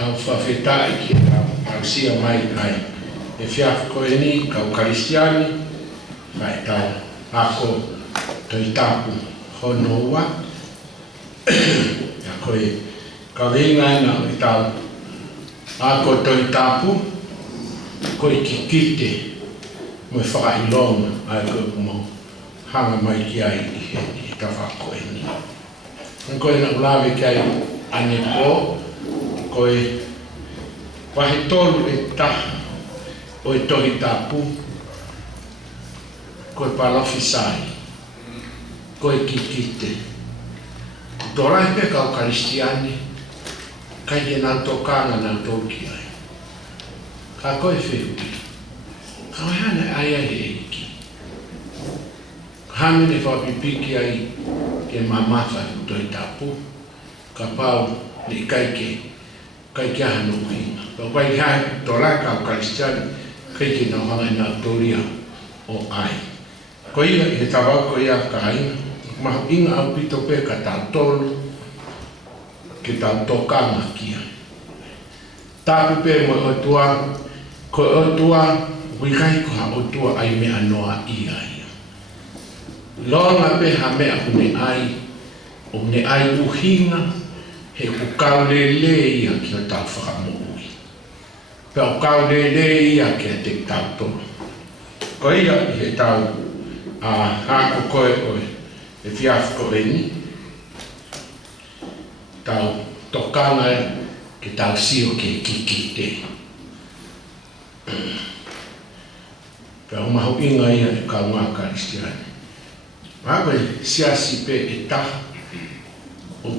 au whawhetai ki au sia mai ai. E whiaf koe ni kau karistiani, mai tau ako toi tapu hono ua. Ia koe kau inga ina i tau ako toi tapu, koe ki kite me whakailonga ai koe kumo hanga mai ki ai i tawhako e ni. Koe na ulawe ki ai ane po, koe wahe tolu e taha o e tohi tapu, koe palofi sai, koe ki kite. Torai pe kau karistiani, kai e nau tokanga nau toki ai. Ka koe whiuki, kau hana ai ai e iki. Hamene whapipiki ai ke mamata toi tapu, ka pau ni kai ke hano uhinga. Pau kai hai torai kau karistiani, kai ke nau hanga nau toria o ai. Ko ia he tawau ko ia ka inga, mahu inga au pito pe ka tau tolu, ke tau tokanga kia. Tapu pe mo o tua, ko o tua, wikai ko ha o tua ai mea noa ia ia. Longa pe ha mea une ai uhinga, he ukau lele ia ki o tau whakamui. Pe ukau lele ia ki a te tau tolu. Ko ia he tau hako koe koe, e whiaf koe ni, tau tokanga ke tau sio ke kikite. Pea umahu inga ia e kau ngā karistiani. Mawe siasi pe e taha, o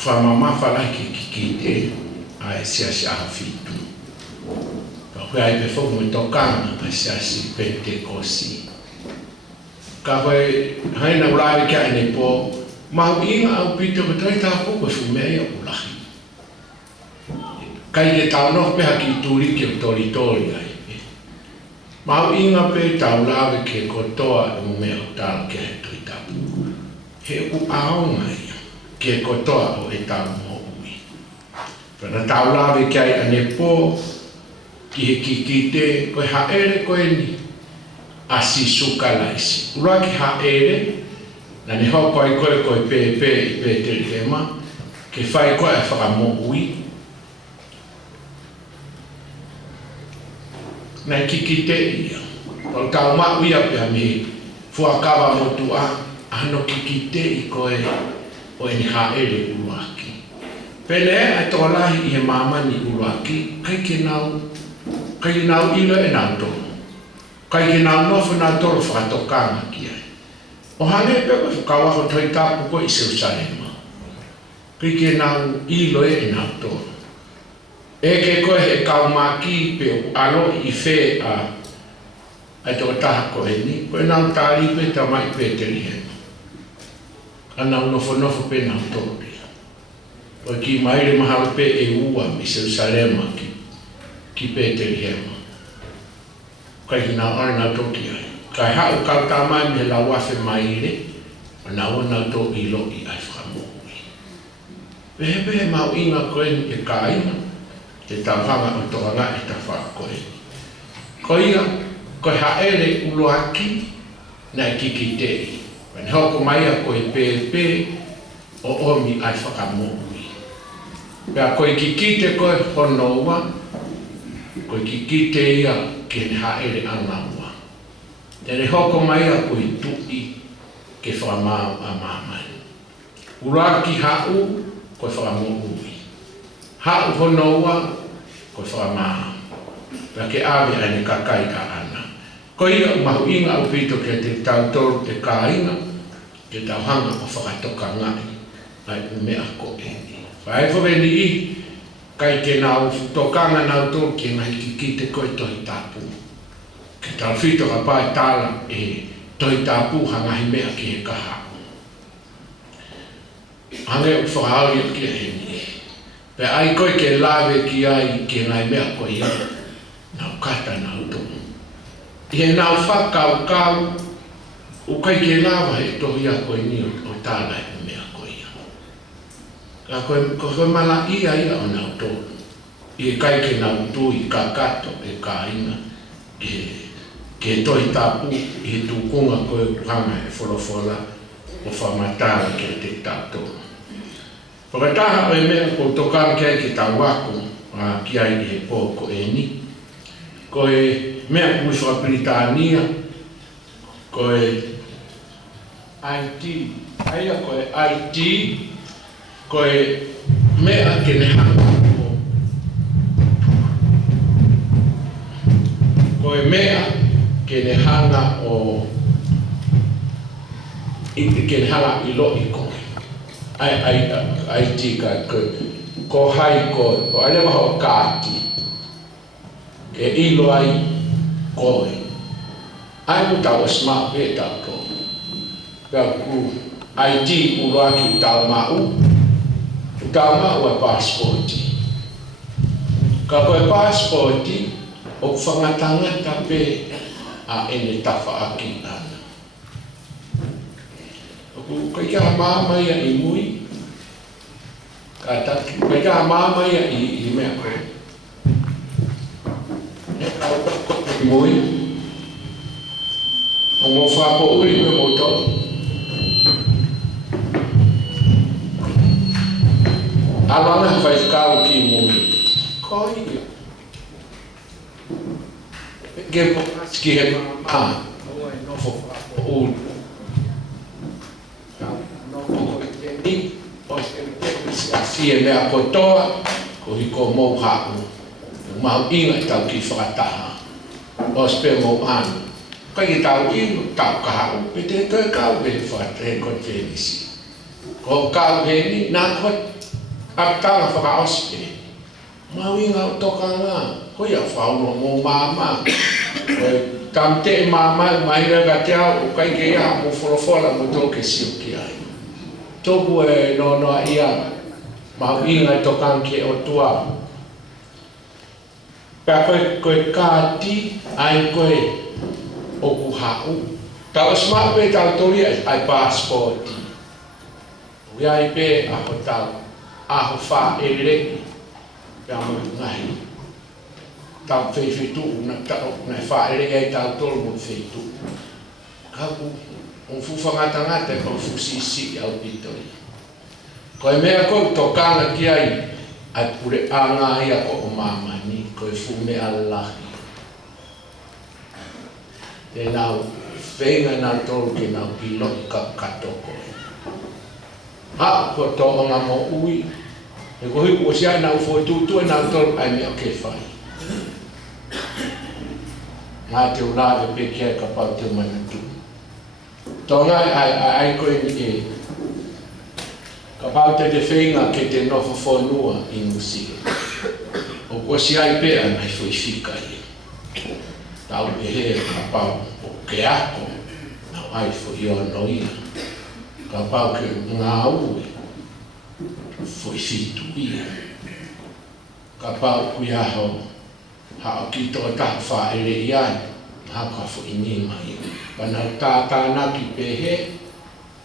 whamamafa lai ke kikite, a e siasi aha fitu. Pea koe ai pe whoku me tokanga pe siasi Pentekosi. Ka koe haina ulawe kia ene po, mahu inga au pito ke toi tapu koe fumea ulahi. Kai ke tau noh peha ki turi ki o tori ai. Mahu inga pe tau lawe ke kotoa e mea o tau ke he toi tapu. He u aonga ia, ke kotoa o e tau mo ui. Pena tau lawe kia ene po, ki he kikite, koe haere koe ni. Asi suka laisi. Uraki haere, na ne hoko ai koe pe telihema, ke whai koe a whakamo ui. Na kikite ia. Pau tau mau ia pia me fuakawa motua, ano kikite i koe o eni haere uruaki. Pele ai tō lahi i he mamani uruaki, kai nau ilo e nau tō. Kai ke nau nofu nau toro whakatokanga ki ai. O hane pepe whakawaho toi tapu ko i Jerusalema. Kai ke nau ilo e nau toro. E ke koe he kaumaki pe alo i whē ai tō taha ko e ni. Koe nau tāri pe ta mai pe te rihema. Ka nau nofo pe nau toro ria. Koe ki maire mahalo pe e ua mi Jerusalema ki pe te rihema. Kai nau ara nau toki ai. Kai hau kau tamai me la wafe maire, nau nau to ilo i ai whakamoi. Pehe mau inga koe ni e ka inga, te tauhanga o tohanga i ta whakoe. Ko ia, koe haere uloaki, nai kikitei. Wane hoko mai a koe pepe, o omi ai whakamoi. Pea koe kikite koe honoua, koe kikite ia, ke ne haere anaua. Tene hoko mai a koe tui ke whamau a mamai. Uraki hau, koe whamau ui. Hau honoua, koe whamau. Pea ke awe ane kakai ka ana. Ko ia mahu inga au pito ke te tau toru te kāinga, te tau hanga o whakatoka ngai, ai umea ko eni. Whae whawene i, kai ke nau tokanga nau tō ki ngai ki te koe tohi tapu. Ke tau whito ka pai tāla e tohi tapu hangahi mea ki he kaha. Hange u whahau ia ki he ni. Pe ai koe ke lawe ki ai ki ngai mea koe ia, nau kata nau tō. I he nau whakau, u kai ke lawa he tohi a koe ni o tāla e mea koe ia. Ka koe mala ia o nau tō. I kai ke na utu I ka kato e ka inga ke toi tapu I tukunga koe kuhanga e wholofola o whamatara ke te tato. Whakataha o e mea ko tokara kia ki ta wako ki ai he pōko e ni. Ko e mea kui whakapritania, ko e IT, aia ko e IT, ko e mea ke ne hanga o, ko e mea ke ne hanga o, ke ne hanga I lo I koe. IT ka ko hai koe, ko ale waho kāti, ke ilo ai koe. Ai mu tau smart pe tau koe. Pea ku IT uloa ki tau mau e passporti. Ka koe passporti, o whangatangata pe a ene tafa aki ana. Koe kia mamai a I mui, koe kia mamai a I mea koe. E kau koe I mui, o mo whapo uri me moto. Alanga whai whakau ki mui. Koe ia. Ke mo aski he maa, o e nofo whapo uri. Fie mea kotoa, ko hiko mou haku. Mau inga I tau ki whakataha. O spe mou anu. Kai tau inga, tau kahau. Pe te koe kau he whakatahe koe whenisi. Ko kau he ni, nā koe aptanga whakaospe. Mau inga o toka ngā. Ko ia whauno mou māma. Koe tamte māma, maira ka te au, o kai ke ia mo wholofola mo toke siu ki ai. Toku e nonoa ia. Mau inga tokan ke o tua. Pea koe kāti ai koe o kuhau. Tau smart pe tau tori ai passporti. Ui ai pe aho tau. Aho wha e reki. Pea mo ngahi. Tau whewhitu. Na wha e reki ai tau tolu mo whewhitu. Kaku. On fuwhangatangata ko fusisi au pitori. Koe mea koe tokanga ki ai, ai pure anga ia ko o mamani, koe fume alahi. Te nau whenga nau tolu ke nau pilo I ka kato koe. Ha, ko to onga mo ui, e ko hiku o siai nau whoetutu e nau tolu ai mea ke whai. Ngā te ulawe pe kia ka pau te manatu. Tonga ai koe ni e, ka pau te whenga ke te nofo whonua I musike. O kua si ai pēa mai whoi whika I. Tau e he ka pau o ke ako, nau ai whoi ono ia. Ka pau ke ngā ue, whoi whitu ia. Ka pau kui aho, hao ki tō taha whaere I ai, haka whoi nima ia. Panau tātānaki pe he,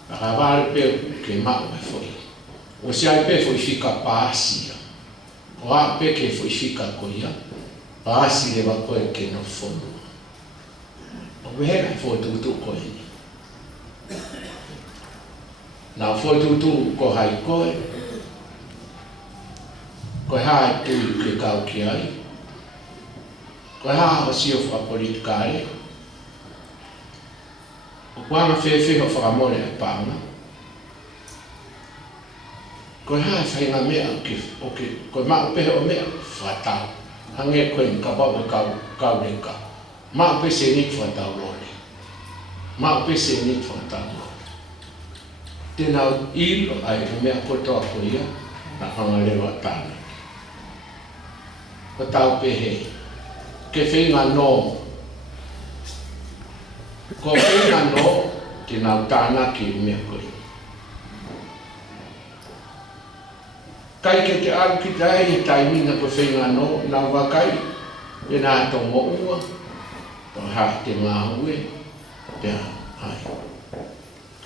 ka wāre pe ke mau e whoi. O si ai pe foi fica pāsia. O a pe ke foi fica koia. Pāsi le wa koe ke no fono. O wehera foi tutu koe ni. Nā foi tutu ko hai koe. Koe hae tui ke kau ki ai. Koe haa o sio wha politikare. O kuanga whewhenga whakamore e pāna. Koe hae whainga mea koe maa pehe o mea whatau. Hange koe ni ka pau e kau reka. Maa pe se nit whatau lore. Maa pe se nit whatau lore. Tēnau ilo ai mea kotoa ko ia na whangalewa tāna. Ko tau pehe. Ke whainga no. Ko whainga no tēnau tāna ki mea koe. Kai ke te aru ki tai e taimina ko whainga no, nā wakai, e nā tō mo'ua, o ha te ngā hue, te ai.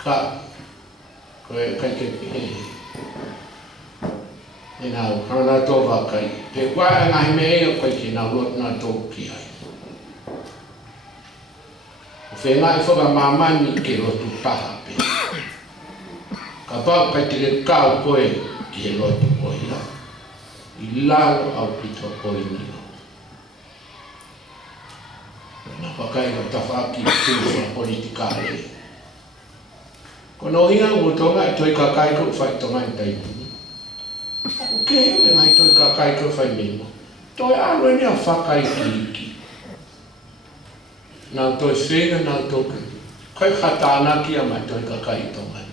Ka, koe kai ke e nā hana tō wakai. Pe kua ngahi me ea koe ki nā lot nā tō ki ai. O whenga e whaka mamani ke rotu taha pe. Ka pau kai te le kau koe ki he rotu koe ia. I lalo au pito koe ni o. Nā whakai o tawhaki tūwha politikare. Kono hinga o tonga e toi kakai ko whai tonga i taimini. O ke me ngai toi kakai ko whai mimo. Toi alo ni a whakai ki. Nā toi whenga nā toku. Kai khatana ki a mai toi kakai tonga.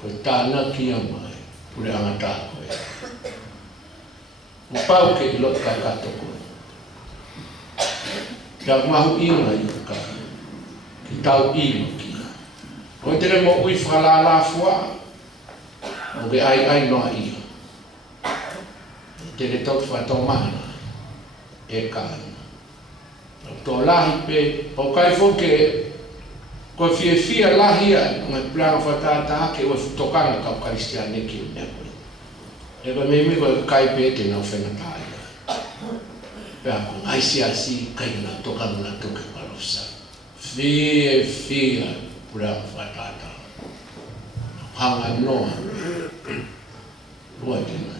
Koe tāna ki a mai. Pure angata koe. O pau ke ilo kakato koe. Ia mahu inga i ka. Ki tau ilo ki. O tere mo ui whalala fua, o ke ai noa ia. Tere tau whatomana, e kāna. O tō lahi pe, o kai fōke, koe fia lahi a, ngai planga whatata ke o tokanga kau karistiane ki o mea koe. E koe meimi koe kai pe te nau whenata ia. Pea ko ngai si kai na tokanga na toke parosa. Fia, pura whatata. Hanga noa. Rua tina.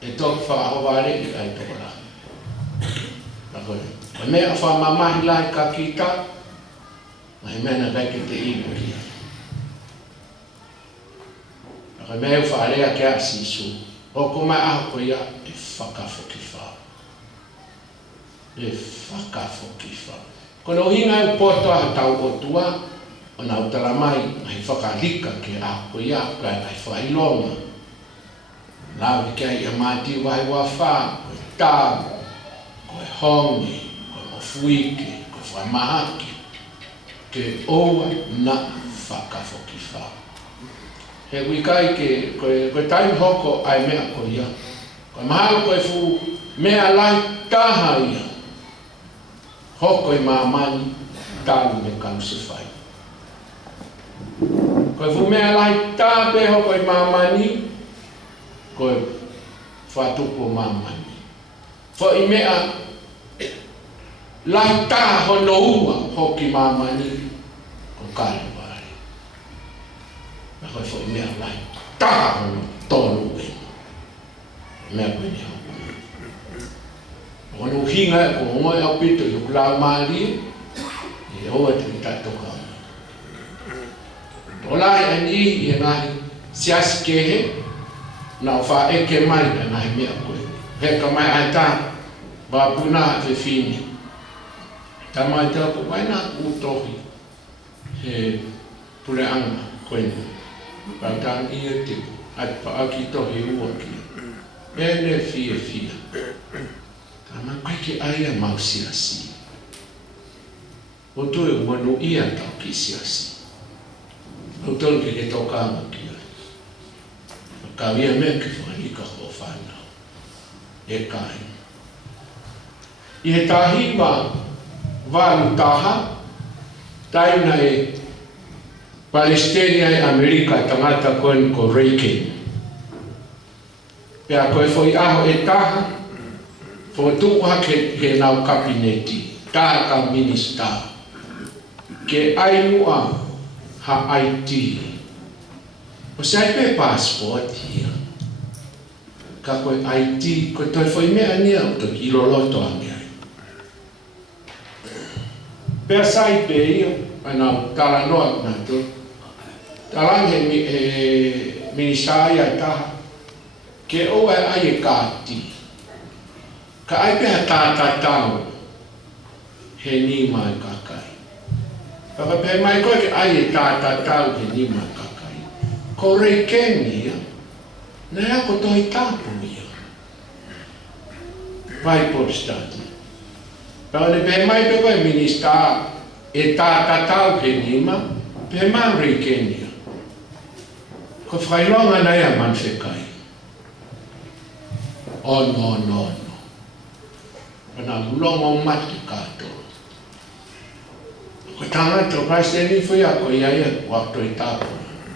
E toki whakahoware i ai toka. Nakoi. Ka mea whamamahi lai ka kita. Ngai mena kai ke te ino kia. Naka mea whaarea kia sisu. Oko mai aho ko ia e whakafoki wha. E whakafoki wha. Kono hinga u poto a tau o tua. O nā utara mai, mai whakarika ke ako ia, kai mai whailonga. Lawi kia i a māti wai wawha, koe tāgo, koe hongi, koe mofuike, koe whaimahaki. Ke oa na whakafoki wha. He kui kai ke, koe taim hoko ai mea ko ia. Koe mahalo koe fu mea lai taha ia. Hoko i mamani, tālu me kausi whai. Koe fu mea lai tāpe ho koe mamani, koe whatupo mamani. Fo i mea lai tā hono ua ho ki mamani, ko kāre wāre. Na koe fo i mea lai tā hono tonu e. Mea koe ni hau. Ono hinga e ko hongo e au pito i ukulau maari, e hoa te tatoka. Olai ani i ngahi siasi kehe, na o wha eke mai na ngahi mea koe. Heka mai ai tā, wapuna te whini. Tā mai tā ko mai nā utohi, he pule anga koeni. Pau tā ni e te, ai pa aki tohi ua ki. Ene fia. Tā mai kai ke aia mau siasi. O tue wanu ia tau ki siasi. O tonu ke tokanga kia. Ka wia mea ke whanika ho whanau. E kai. I he tahima wānu taha, taina e Palestina e Amerika tangata koen ko Reagan. Pea koe foi aho e taha, fo tuha ke nau kabineti, taha ka minista. Ke ainua ha IT. O sai pe passport ia. Ka koe IT, koe toi foi mea nia o to ki loloto ane ai. Pea sai pe ia, ana tala noa na to. Talange minisaya taha. Ke oa ai e kāti. Ka ai peha tātatau he ni mai kakai. Paka pe mai koe ke ai e tātatau he ni mai kakai. Ko rei keni ia. Nei ako toi tāpu ia. Vai Protestante. Paka ne pe mai pe koe minista e tātatau he ni ma. Pe mai rei keni ia. Ko whailonga nei a man whekai. Oh no. Pana longo mati kato. Ko tangata Christ ni foi a ko ia ia wakto i tapo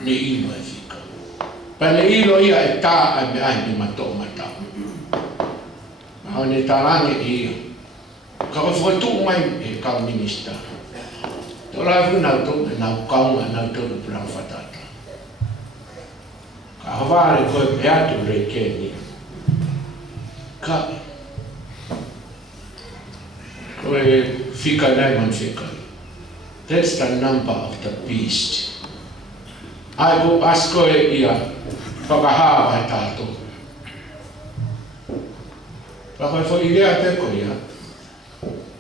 ni ino e fika. Pale ilo ia e tā ai me ai ni mato matau. Au ne talange ia. Ka ko fotu mai e ka minister. Tola vu na to na kaunga na to plan fatata. Ka havare ko pe atu rekeni. Ka ko e fika nai man fika. That's the number of the beast. Ai ko asko e ia whakahawa e tātou. Whakai whai idea te ko ia,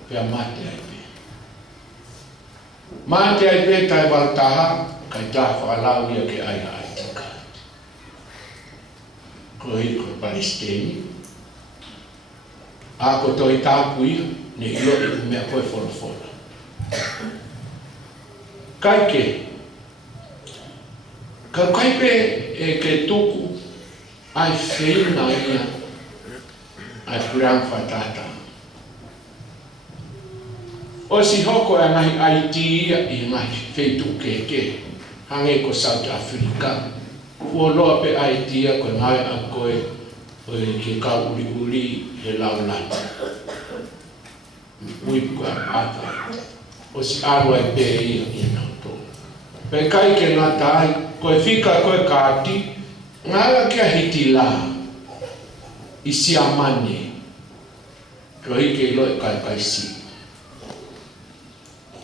pia mate ai pe. Mate ai pe tai waltaha, kai tā whakalau ia ke aia ai tika. Ko hei ko Palestini. A ko toi tāpu ia, ne ilo i kumea koe whorofora. Kai ke, ka kaipe e ke tuku ai whina ia ai purang whatata. O si hoko e ngahi Haiti ia i ngahi wheitu keke hange ko South Africa. Ua loa pe Haiti ia koe ngai a koe o e ke ka uri uri he laulata. Ui kua ata. O si arua e pe ia i nau tō. Pe kai ke ngā tai koe whika koe kāti, ngāra kia hiti la, i si amane, koe hike loi kai kai si.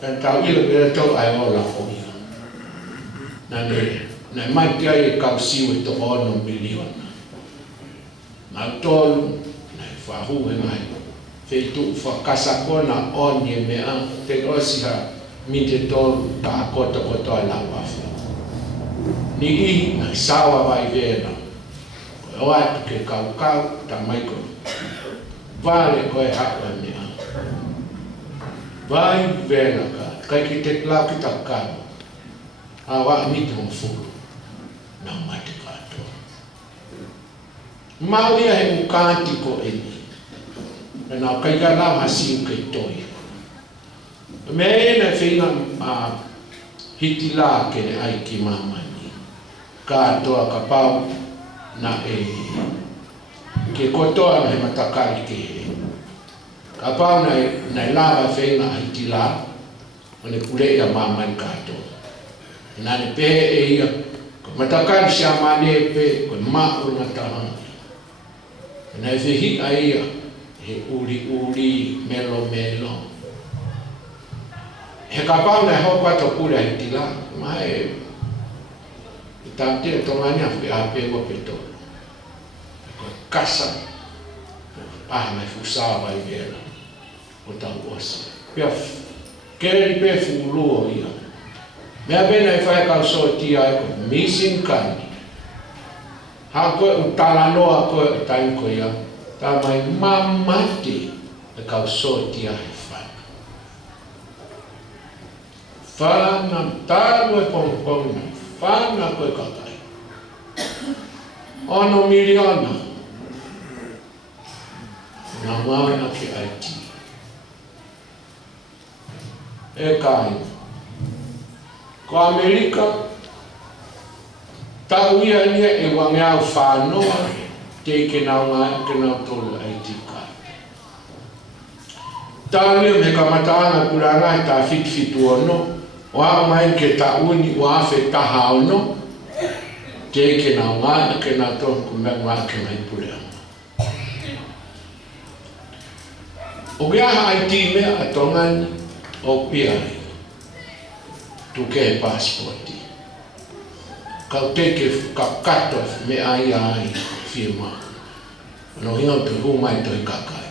Pēn tau ilo pēra tau ai ola o ia. Nai mai tia e kau siu e to ono miliona. Nā tolu, nai whahu e ngai, wheitu whakasakona oni e mea, te osi ha mi te tolu ka koto ai la wafu. Ni i na sawa vai vera. Koe oatu ke kau ta mai ko. Vale koe hapa mea. Vai vera ka. Kai ki te klau ki ta kau. A wa ni te mfuru. Na mate kato. Mauia he mukanti ko eni. E nā kai ka lau hasiu ke toi. Me ena whina hiti la ke ne ai ki mama. Ka toa ka pau na e ke kotoa he matakari ke he. Ka pau na lava whenga hiti la o ne pule ia mamani katoa. Nā ne pehe e ia ko matakari sia mane pe ko mao na taha. Nā e whihi a ia he uri uri melo melo. He ka pau na hoko ato pule hiti la ma e Tante tonganya fi ape ko peto. Ko kasa. Mai fusa vai vera. O tau osa. Pia keri pe fulu ia. Me bena e fai ka so ti ai ko missing kan. Ha ko utalanoa ko tai ko ia. Ta mai mamati e ka so ti ai fai. Fana talu e pong Whana koe kakai. Ono miliona. Nā mauna ki Haiti. E kai. Ko Amerika, tau ia nia e wangeau whanoa te ke nau ngai ke nau tolu Haiti kai. Tau ia me ka mataanga kurangai ta fitu ono. Wa mai ke ta uni wa fe ta haono te ke na wa ke na to ku me wa ke mai pule. O ga Haiti me atongan o pia tu ke passporti. Ka te ke ka kato me ai firma. No hino te hu mai to kakai.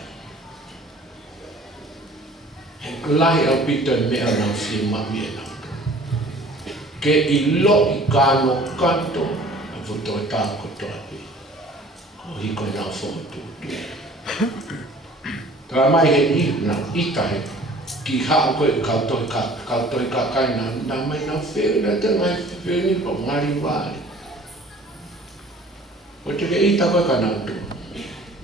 Lai au pita me ana firma me na. Ke i lo i kano kanto a vuto e tāko toapi. Ko hiko nā whotu. Ka mai he i na itahe ki hao koe kautoi ka kaina na mai na whewina te ngai whewini po ngari wāri. O te ke ita koe ka nau tō.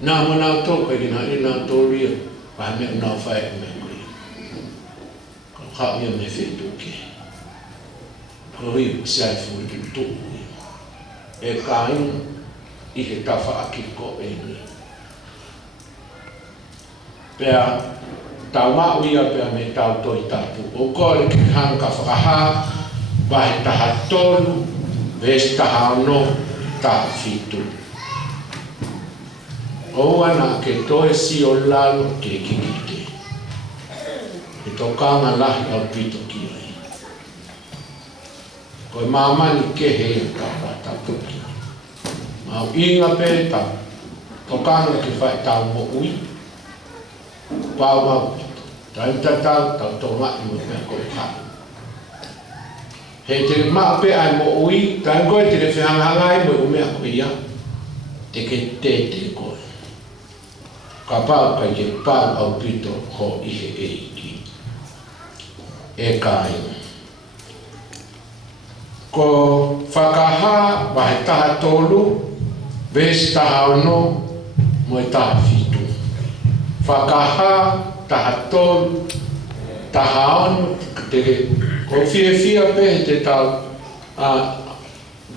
Nā mo nau tō koe ki nā i nau tō ria. Paha me nau whae me koe. Ka hao ia me whetu ke. Hoi sai fu ki tu. e kain i he tafa aki ko e ni. Pea tau mau ia pea me tau toi tapu. O kore ki hanga ka whakaha, wahe taha tolu, ves taha ono, taha fitu. O ana ke toe si o lalo ke kikite. E tokanga lahi au pito ki ai. Koe mamani ke he ka tapu ki. Mau inga pe ta tokanga ki whae tau mo ui. Pau mau pito. Tai tatau tau tonga i mo mea koe kai. He te maa pe ai mo ui, tai koe te le whihangahanga i mo i mea koe ia. Te ke te koe. Ka pau kai ke pau au pito ho i he e iki. E kai. Ko whakaha wahe taha tolu, ves taha ono, mo e taha fitu. Whakaha taha tolu, taha ono, ko fia pe te tau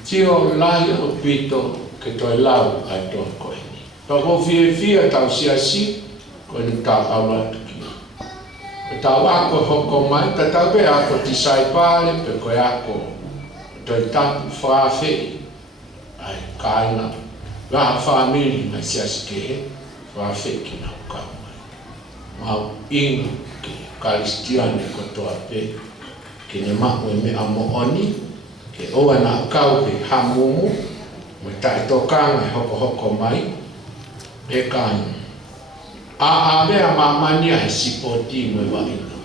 tio lai o pito ke toi lau ai toa koe ni. Pa ko fia tau siasi, ko ni tau aula tuki. Ko tau ako hoko mai, ta tau pe ako tisai pale, pe koe ako toi tapu whawhi, ai kaina, waha whamiri mai siasi ke he, whawhi ki na hukau mai. Mau inga ki karistiane ko toa pe, ke ne mahu e mea mo oni, ke oa na kau pe hamumu, me ta e tokanga e hoko mai, e kaina. A mea mamania he sipoti me waina.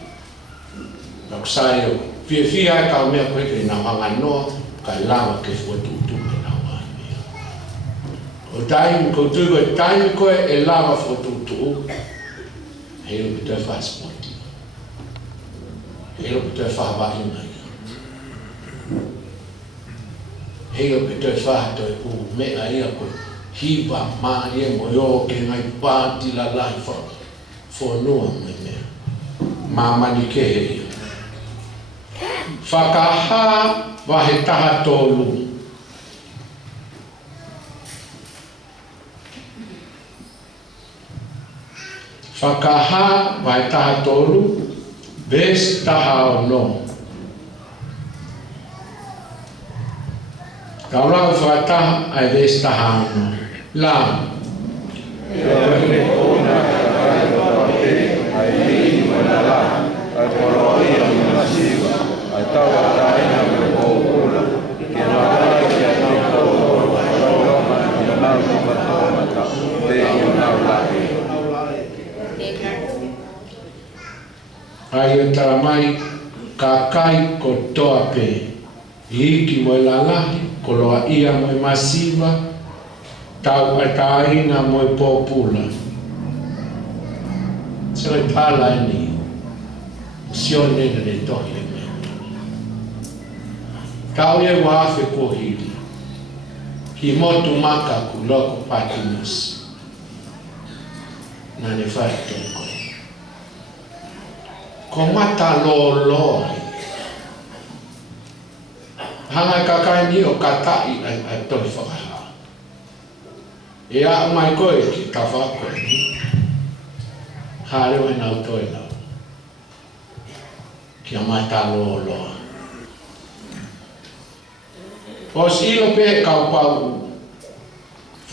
Nak sayo, fia e kau mea koe ke na wanga noa, kai lawa ke fuatutu me na wanga. O taimi, ko tui koe taimi koe e lawa fuatutu, he lo pitoe wha sipoti. He lo pitoe wha waina. He lo pitoe wha toi u mea ia koe. Hiba maa ia mo yo ke ngai pāti la lai whanua me mea. Mamani ke he ia. Whakaha wahe taha tolu. Whakaha wahe taha tolu, ves taha ono. Kaulau whataha ai ves taha ono. La. Ai taramai kakai ko toa pe. Hiki mo lalahi ko loa ia mo masiva. Tau ataina mo popula. Se pala ni. Sione de tohi me. Tau e wafe ko hili. Ki motu maka ku loko patimus. Na ne fai toko. Ko mata lo. Hanga kakai ni o katai ai tohi whakaha. E a mai koe ki ka whako ni. Hare o nau toi lau. Ki a mata lo. O si ilo pe kau pau.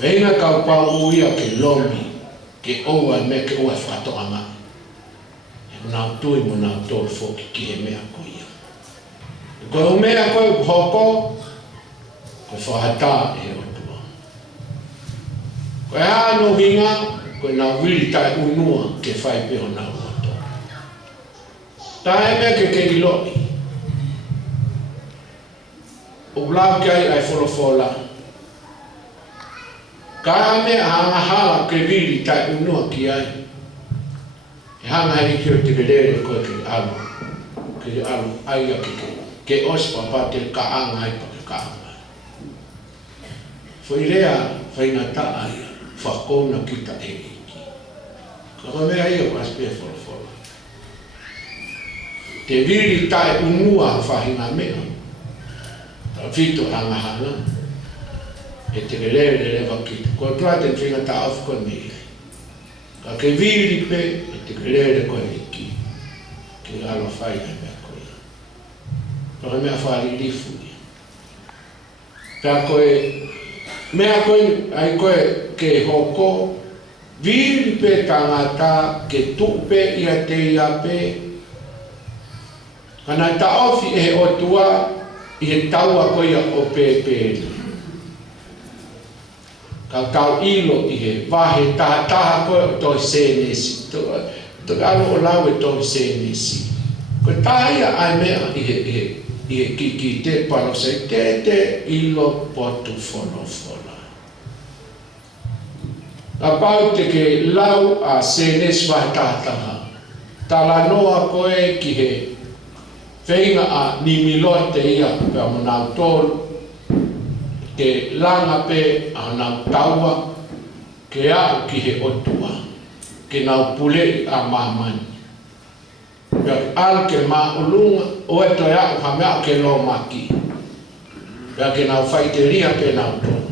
Whenga kau pau ia ke lomi. Ke oua me ke oua whakatoa mai. E nau tui mo nau toi whoki ki he mea ko ia. Ko o mea koe hoko. Ko whahata e o. Koe hano hinga, koe nā wiri tai unua ke whai peho nā wato. Tae mea ke keri loi. O blau ki ai wholofola. Ka mea hanga hala ke wiri tai unua ki ai. E hanga hei ki o te relere koe ke alu. Ke alu aia ke ospa pate ka anga ai pa ke ka anga. Whairea whaingata aia. Whakona kita e iki. Ka mea ia o aspe wholofola. Te viri tae unua whahinga mea. Ta vito hanga hanga. e te lele le wakita. Ko tua te whinga ta afu koe mei. Ka ke viri pe e te lele koe ki. Ki alo whai na mea koe. Koe mea whaari lifu. Pea koe, mea koe, ai koe ke hoko, viri pe tangata ke tupe ia te ia pe. Kana ta ofi e o tua i he taua koe ia o pepe. Ka tau ilo i he wahe taha koe o toi senesi. To alo o lau e toi senesi. Koe taha ia ai mea i he kiki te palo se te ilo potu fola. A pau te ke lau a senesi wahe taha. Tala noa koe ki he whenga a nimilote ia pe a manau tolu. Ke langa pe a nau taua ke au ki he otua. Ke nau pule a mamani. Pea al ke maulunga o e toi au ha mea ke lo maki. Pea ke nau whaiteria pe nau tolu.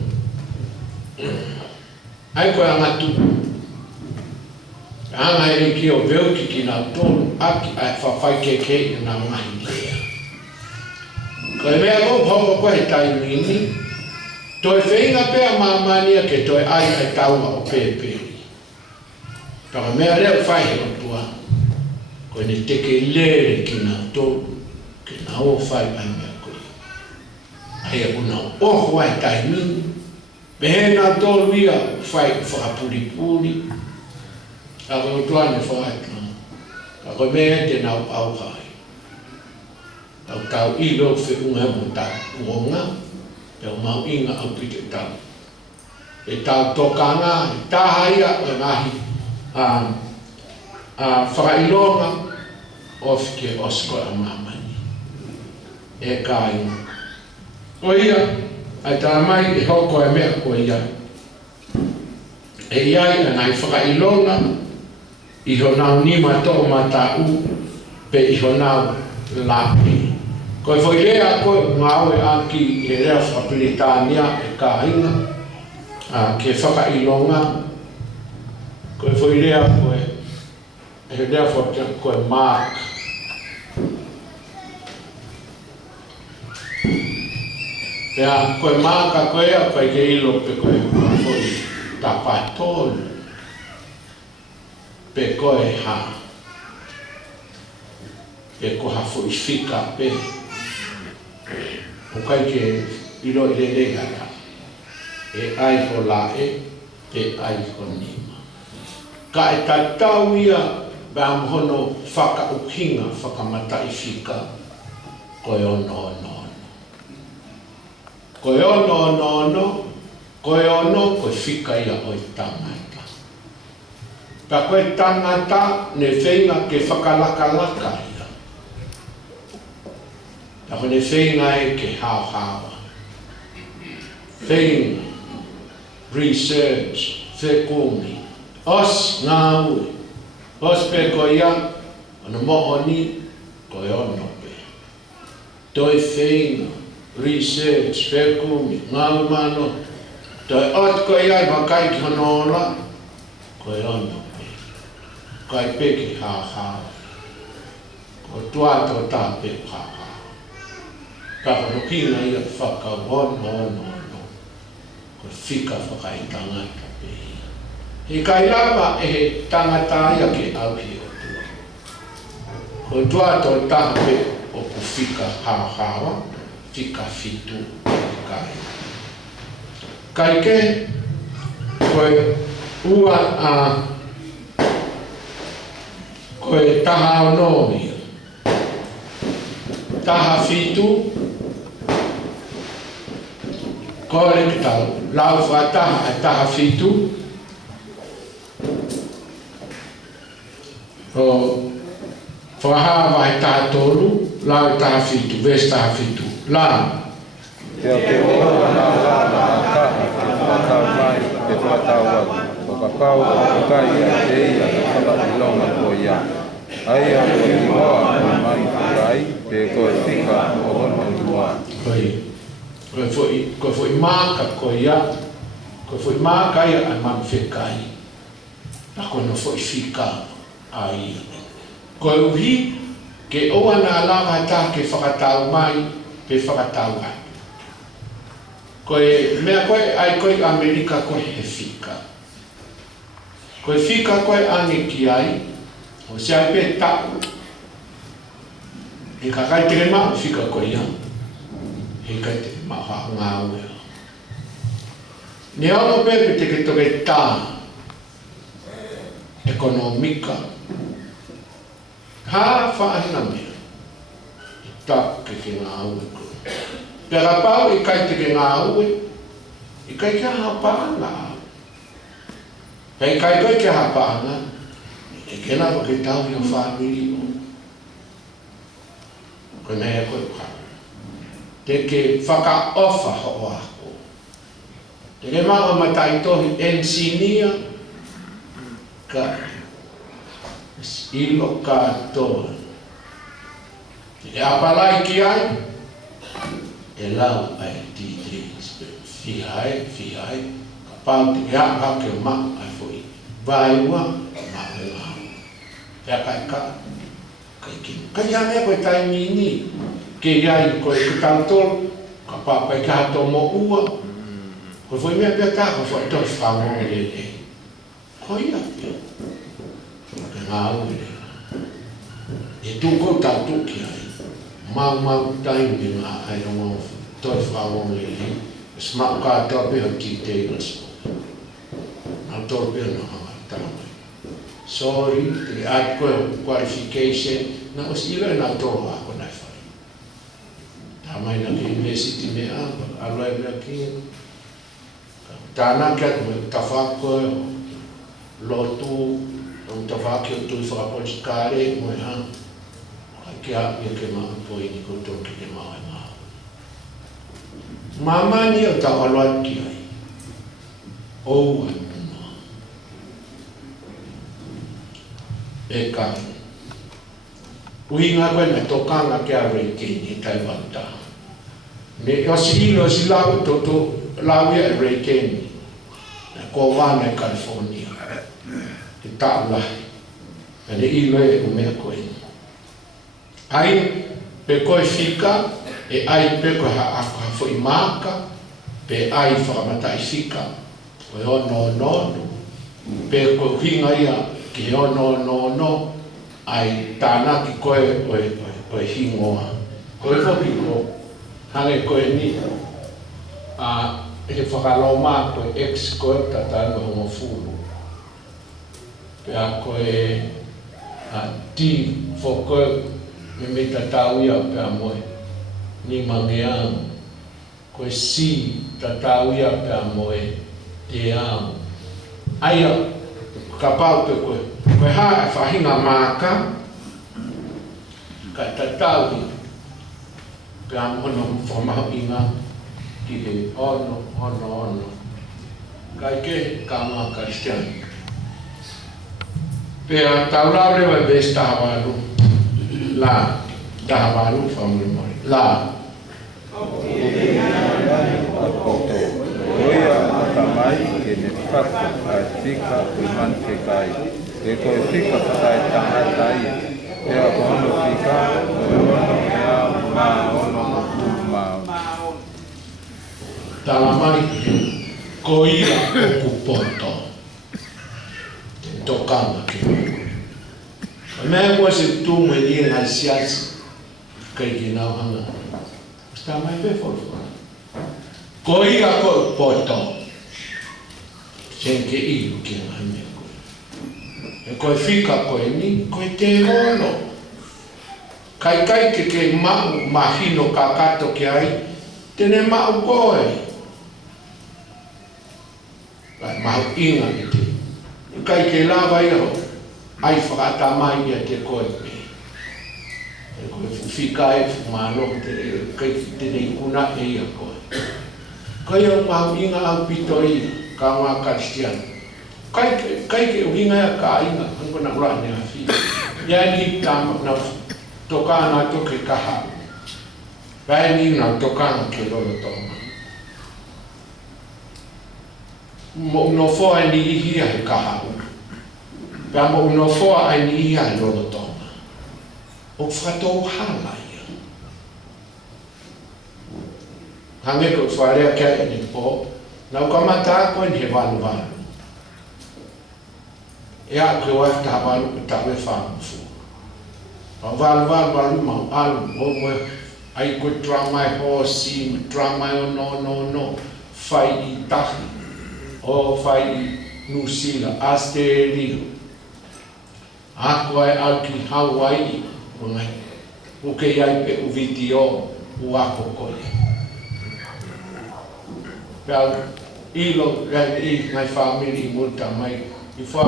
Ai koe angatu. Anga e ki o veuki ki nau tolu aki ai whawhai keke i nau mahi lea. Koe mea mo pongo koe tai mini. Toi whenga pea mamania ke toi ai taua o peperi. Paka mea leo whai o tua. Koe ne teke lere ki nau tolu, ke nau o whai ai mea koe. Ai a una oho ai tai mini. Mehe nau tolu ia whai whakapuri. Ako o tua ne whai tana. Ako mea te nau au hai. Tau ilo whi unga mo tau uonga. Peo mau inga au pite tau. E tau tokanga, e tahaia o ngahi whakailonga of ke osko a mamani. E kai. O ia, ai tā mai e hoko e mea ko ia. E iai a ngai whakailonga i honau nima tō matau pe i honau lapi. Koe foi lea koe ngāwe aki e rea whapilitania e kāinga ke whakailonga. Koe foi lea koe e rea whapilitania koe Mark. Pea koe Mark a koe a koe ke ilo pe koe foi tapatolu pe koe ha. E ko hafo i whika pe. O kai ke ilo i le ngata. E ai ho lae, e ai ho nima. Ka e tatau ia bam hono whaka ukinga, whakamata i whika, koe ono. Koe ono, koe whika ia o i tangata. Pa koe tangata ne whenga ke whakalaka ia. Ako ne whenga e ke hao. Whenga, research, whekumi. Os ngā ue. Os pe ko ia, ana mohoni, ko ono pe. Toi whenga, research, whekumi, ngā umano. Toi ot ko ia i wakai ki honola, ko ono pe. Kai pe ki hao. Ko tuato tā pe hao. Ka whanokina ia whakawono. Ko whika whakaitangata pe. He kai lapa e he tangata ia ke auhi o tua. Ko tua tō taha pe o ku whika hawa, whika whitu kai. Kai ke koe ua koe taha ono ia. Taha whitu kore ki tau, lau whataha a taha whitu. O whahawa e taha tolu, lau taha whitu, ves taha whitu. Lau. Te oa na lana taha, whatau mai, te whatau watu. O kakau, o kai a te ia, te whakailonga ko ia. Ai a koe i hoa, o mai kurai, te koe whika o hono i hoa. Koi. Ko foi maka ko ia. Ko foi maka ia a man fekai. Na ko no foi fika ai. Ko uhi ke oa na lava ta ke whakatau mai pe whakatau ai. Koe mea koe ai koe Amerika koe he fika. Koe fika koe ane ki ai, o se ai pe tau. E ka kai tere maa fika koe ia. He kai tere maa wha ngā ue. Ne ono pepe te ke toke tā. Ekonomika. Ha whaahina mea. Ta ke ngā ue koe. Pera pau I kai te ngā ue, I kai kia hapanga. Pei kai koe kia hapanga, e kena ko ke tau I o whamiri o. Koe mea koe kau. Te ke whaka ofa ho ako. Te ke maa matai tohi ensinia, ka ilo katoa. Te ke apalai ki ai, e lau ai titris, fihai, ka pau te ea hake o maa ai foi. Vai ua, maa e lau. Pea kai ka, kai kinu. Kai ia mea koe tai mini, ke iai koe kutau tolu, ka pau kai ka hato mo ua. Koe foi mea pea tā, koe foi tolu whangonga le e. Koe ia pia. Ke ngā ue le. E tu kou tau tuki ai. Mau taim di ngā ai rongo toi whawong e li. Smak kā tau pia ki te ilas. Nā tau pia no hanga tau. Sorry, te ai koe qualification. Nā os ila nā tau hako nai whai. Tā mai na ki university mea, aloi mea ki. Tāna kia me tawhakoe, lotu, tawhaki o tui whakapolis kāre, moe hanga. Ke api ke maa poi ni koto ke maa e maa. Mama ni o ta aloa ki ai. O ai muna. E ka. Ui ngā koe me tokanga ke a reikeni e tai wanta. Me o si ilo si lau toto lau ia e reikeni. E ko wana e California. Te tau lahi. E le ilo e o mea koe. Ai pe koe fika, e ai pe koe ha foi maka, pe ai whakamatai fika, koe ono, pe koe hinga ia ki ono, ai tāna ki koe oe hingoa. Koe whoki ko, hange koe ni, e whakalo mā koe ex koe tatano hongo fulu. Pe a koe ti whokoe, me me tatau ia pe a moe, ni mangeang, koe si tatau ia pe a moe, te au. Aia, ka pau pe koe, koe ha e whahinga māka, ka tatau ia, pe a mono whamahu inga, ki he ono. Kai ke ka mā Kristian. Pe a taulau rewa bes tahawalu, la tahawalu family mori la Roia matamai ke ne whaka ai tika I man ke kai. E koe whika whakai tangatai. E a kono whika, koe ono ea mā ono mā. talamai ko ia o kupoto. Tokanga ke. Mea koe se tu me ni ngai siasi kai ki nau hanga. Sta mai pe forfa. Ko ia ko poto. Senke iu ki ngai me koe. E koe fika koe ni koe te ono. Kai ke mau mahino kakato ki ai. Tene mau koe. Lai mau inga ki te. Kai ke lava iho. Ai whakata mai ia te koe pe. E koe whika e whumalo kai te nei kuna e ia koe. Kai au mau inga au pito ia, ka ngā Kristian. Kai ke uhinga ia ka inga, hanko na ura nea whi. Ia ni tama na toka na toke kaha. Vai ni na toka na ke lolo tonga. mo no fo ai ni ia he kaha pa mo no fo ai ni ia lo tonga o frato hala ia hange ko fare ka ni po na ko mata ko ni valu valu ya ko wa ta valu ta me fa fu valu valu ma alu mo ai ko drama ho si drama no fai i tahi o fai nusila asteri ako ai alki Hawaii ngai o ke ai pe o video o ako koi pel ilo i ngai family multa mai i fa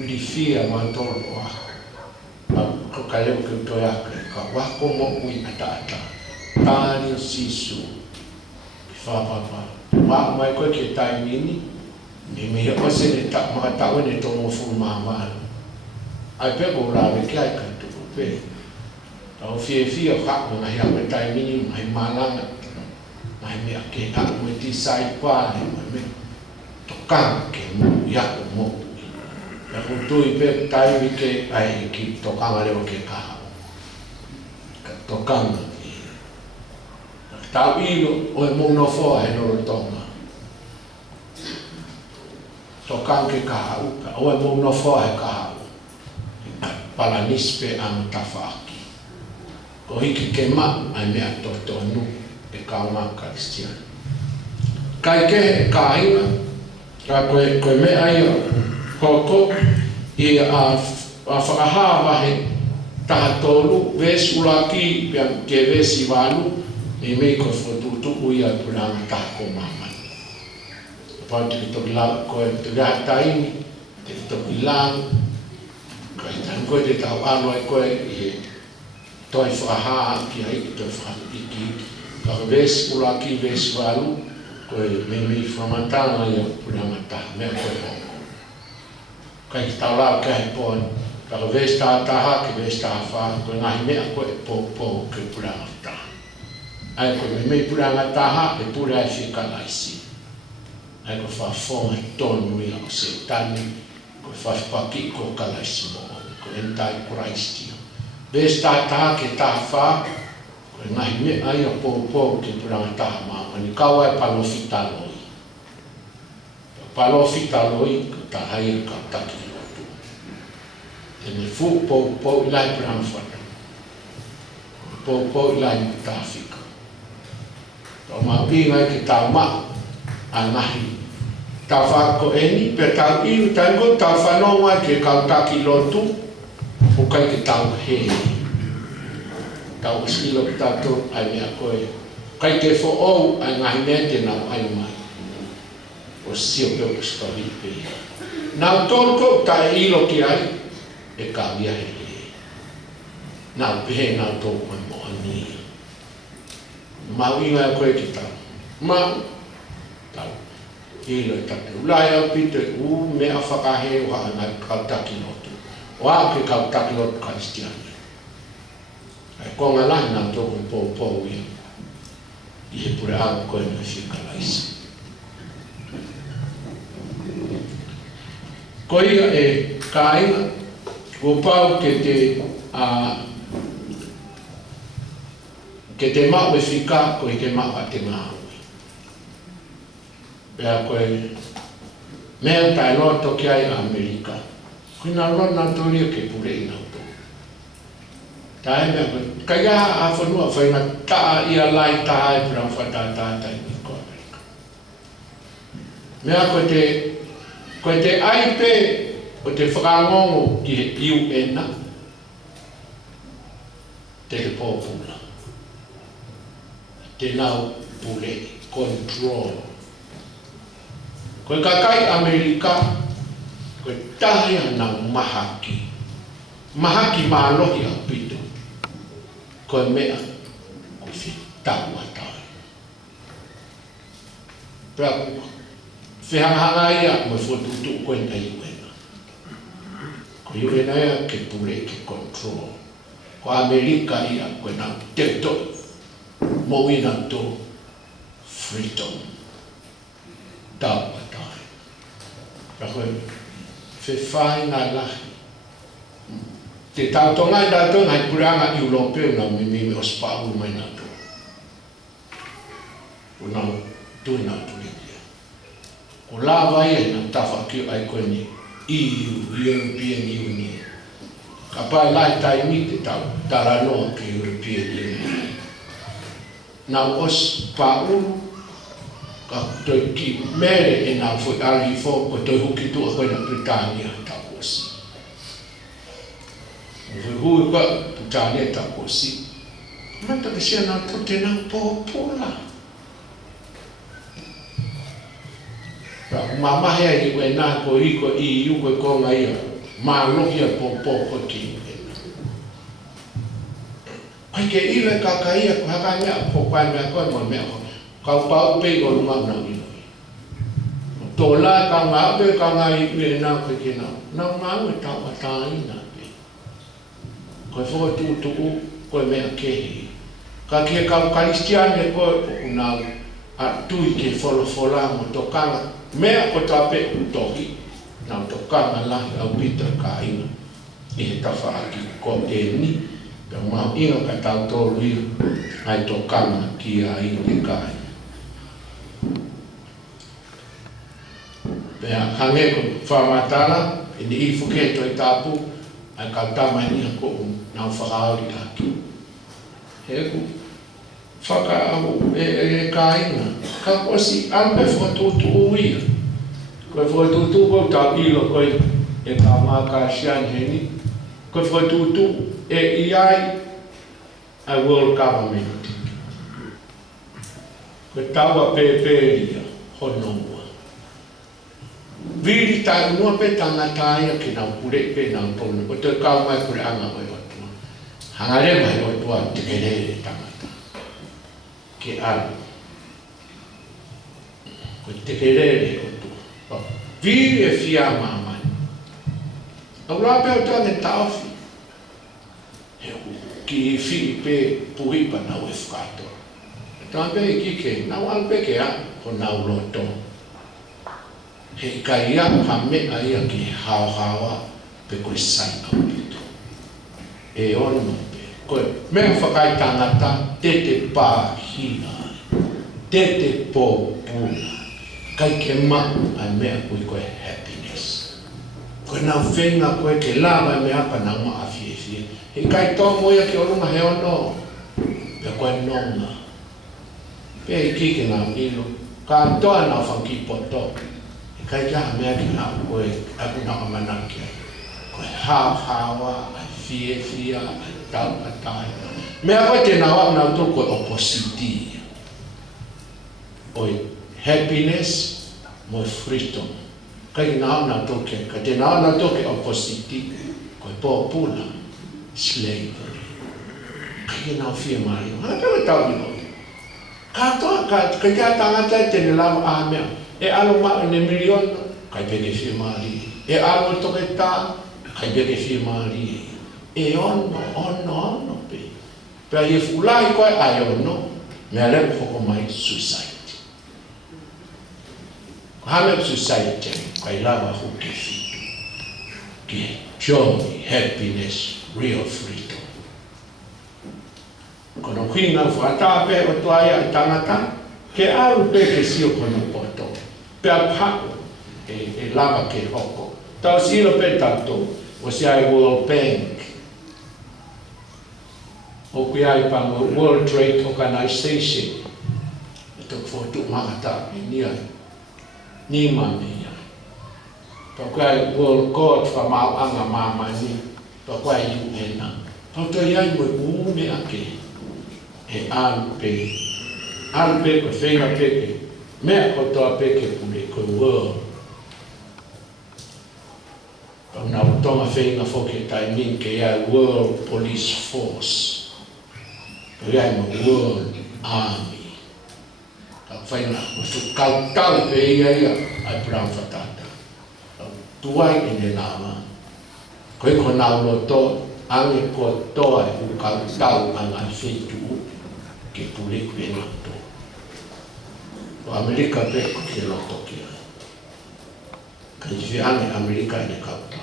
li fia ma tolo ko kale ko to ya ka wa ko mo ui ata tani sisu fa ma mai ko ke tai mini ni me o se ne ta ma ta o ne to mo fu ma ai pe ko la ke ai ka tu pe o fie ha ko na ya pe tai mini mai malanga mai me ke ka mo ti sai pa me to ka ke mo ya ko mo ya ko tu i pe tai mi ke ai ki to ka le o ke ka to ka tau ilo o e mono fo e no tonga to kanke ka o e mono fo e ka pala nispe am tafaki ko hiki ke ma ai me to tonu e ka ma kristian kai ke ka ina ka ko me ai ko i a whakahāwa he tahatolu vesulaki ke vesi walu e mei ko fotutu ia puranga tako mama. Pa te tokilang ko te gataini te tokilang ko tan ko te tau alo ai ko e toi faha ki ai to fa iki ka ves ula ki ves valu ko mei famantana ia puranga ta me ko kai tala kai pon ka ves ta ki ves ta fa ko ngai me ko po ke puranga ta ai ko me puranga taha e pura fika laisi ai ko fa fo tonu ia se tani ko fa paki ko kalaisi mo ko entai Christ besta taha ke taha fa ko ngai me ai po ke puranga taha ma ni kawa palofita loi ka hai ka taki ene fu po lai puranga fa po lai taha o ma pinga ki tau ma anahi tau whako eni pe tau iu tango tau whanonga ke kau taki lotu o kai ki tau he tau skilo ki tau ai mea koe kai ke fo ou ai ngahi mea te nau ai mai o sio pe o stori pe nau torko ta ilo ki ai e ka via he nau pe nau torko mo ani ma winga ko e kita ma ta ilo ta ulai au pite u me afaka he wa na ka takinotu wa ke ka takinotu kristian ai ko ngala na to po wi i pure a ko e fika lais ko ia e kai o pau ke te ke te mau e whika ko i ke mau a te mau. Pea koe mea tai loto ki ai Amerika. Koe nga lona toria ke pure i nau tō. Tae mea koe, kai aha a whanua whainga taa ia lai taa e pura whatātātai i ko Amerika. Mea koe te aipe o te whakangongo ki he UN te pōpula. Te nau pule control. Koe kakai Amerika, koe tahi nau mahaki. Mahaki maalohi a pito. Koe mea, koe whitau atai. Pea whihangahanga ia, koe whotutu koe na iwena. Koe iwena ia ke pule ke control. Ko Amerika ia, koe nau teutoi. Moina to freedom. Tau atai. ka koe whewhai ngā lahi. Te tautonga i rātou ngai puranga i ulopeu na mimi o spāu mai nātou. Una tui nātou i kia. Ko lāwa ia na tawha ki ai koe ni EU, European Union. Ka pai lai tai mi te tau taranoa ki European Union. Nā os pāuru ka toi ki mere e nā fwoi ari fō ko toi huki tua koe na Britania tau osi. Fwoi hui koe Britania tau osi. Mata ka sia nā pute nā pōpula. Mamahea i koe nā ko i ko i iu koe konga ia. Mā lohia pōpō koe ki. Ai ke ile kakaia ko haka mea ko pai mea koe mo mea ko kau pau pei o lunga na ino. Tō la ka ngā pe ka ngā i ue nā koe ke nā. Nā ngā ue tau a tā ina pe. Koe whoko tūtuku koe mea kehi. Ka kia kau karistiane koe o nā a tui ke wholofola mo tō kanga. Mea ko tā pe utohi. Nā tō kanga lahi au pita ka ina. I he tawha aki ko te ni. Pea mau inga ka tau tōru ira. Ai tō kanga ki a ina te kai. Pea hange ko whamatara, e ni i whuketo i tāpu, ai kau tamani a ko nau whakaori aki. He ku whakaau e kāinga. Ka kosi ampe whakatutu uia. Koe whakatutu koe tau ilo koe e ka maka sian heni. Koe whakatutu e iai a world government. Koe taua pēpēria hononga. Viri tai unua pe tangata ia ki nau pure pe nau ponu. O te kau mai pure anga oi otua. Hangare mai otua te kerere tangata. Ke aru. Ko te kerere otua. Viri e fia mamai. Au rape o tane tauwhi. Ki fi pe puhipa nau e whakato. Tāpe e kike, nau alpe ke a, ko nau loto. He kai ia ka mea ia ki hao pe koe sai au pito. E ono pe. Koe mea whakai tangata te pāhina. Te pōpuna. Kai ke mau ai mea koe happiness. Koe nau whenga koe ke lava mea pa nau maa fie. He kai tō moia ki orunga he ono. Pe koe nonga. Pe i kike nau ilo. Ka toa nau whanki poto. Kai kia mea ki nā koe aku nā kamanakia. Koe hawa, ai fia, ai tau atai. Mea koe te nāwa nā tō koe oppositi. Oi happiness mo freedom. Kai nā tō ke, ka te nā tō ke oppositi. Koe pōpula, slavery. Kai nā fia mario. Hā pewa tau ni koe. Katoa, ka kia tangata tene lama a mea. E alo ma ne milion, kai peke firmari. E alo toke tā, kai peke firmari. E ono pe. Pea i fulai koe ai ono, mea leo hoko mai society. Hame society, kai lava huke fitu. Ki joy, happiness, real freedom. Kono kuinga whatape o tuaia i tangata, ke aru peke sio kono poto. Pea pako e lava ke hoko. Tau silo pe tato, o si ai World Bank. O kui ai pa World Trade Organization. E tok fotu mahata e nia. Ni mamea. Pa kui ai World Court fa mau anga mamani. Pa kui ai UN. Pa to iai mo ume ake. E alpe. Alpe ko whenga peke. Mea ko toa peke pune ko world. Pau nā utonga whenga whoke tai min ke ia World Police Force. Pau ia mo World Army. Kau whaina, kau tau pe ia ai Brown Whatata. Tuai e ne nāma. Koe ko nā uloto, ange ko toa e u kau tau anga whetu ke pule kue nā toa. O Amerika pe ke loto kia. Kai whiane Amerika ne kauta.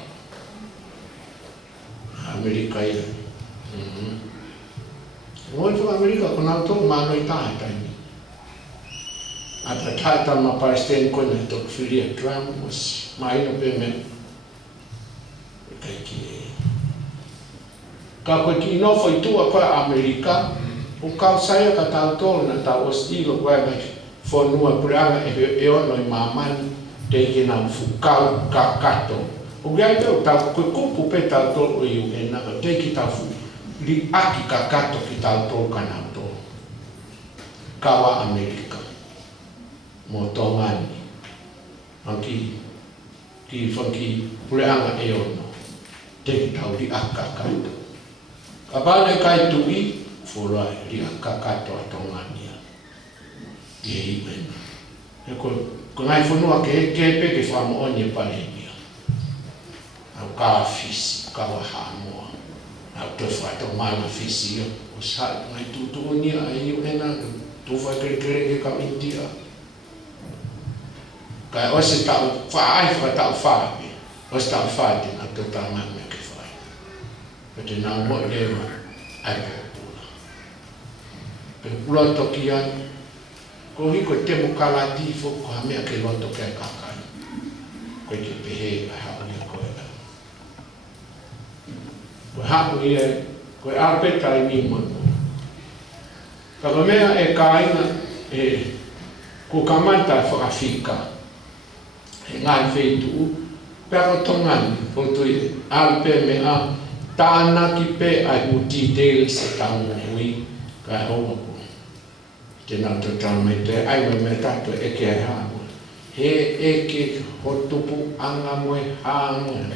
Amerika ia. Ngoi tu Amerika kona tō mānoi tāhe taini. Ata tāta ma Palestine kona tō whiria Trump was maina pe me. Kai ki ka koe ki inofo i tua koe Amerika, o kau saia ka tau tō na tau o stilo koe mai whanua pureanga e ono i mamani te ike nā whukau ka kato. O gai tau tau koe kupu pe tau tō i u e naka te ki tau li aki ka kato ki tau tō ka nau tō. Kawa Amerika. Mo tō ngani. Ki whanki pureanga e ono. Te ki tau li aki ka kato. Ka pāne kai tui, whorai li aki ka kato a tō ngani. Ie i mena. E ko ngai whanua ke pe ke whamu oni e panenia. Au ka fisi, ka waha moa. Au te whato mana fisi o. O sa ngai tutuunia a iu ena, tu whai kere ke ka mintia. Kai ose tau whaai tau whaape. Ose tau whaai te nga te tanga me ke whai. Pe te nau mo lewa ai pōpula. Pe pula toki anu. Ko hiko te mukalati fo ko hamea ke loto ke kakani. Ko te pehe ai hao ni koe la. Ko hapu i e, ko e arpeta i mi mono. Ka mea e kaina e ko kamanta e whakawhika. E ngai wheitu pero tongani, po tui arpe me a tāna ki pe ai uti dele se taunga hui ka hoa ko. Tēnā te tau me te aiwa me tato e ke ai hāua. He e ke hotupu anga moe hānga.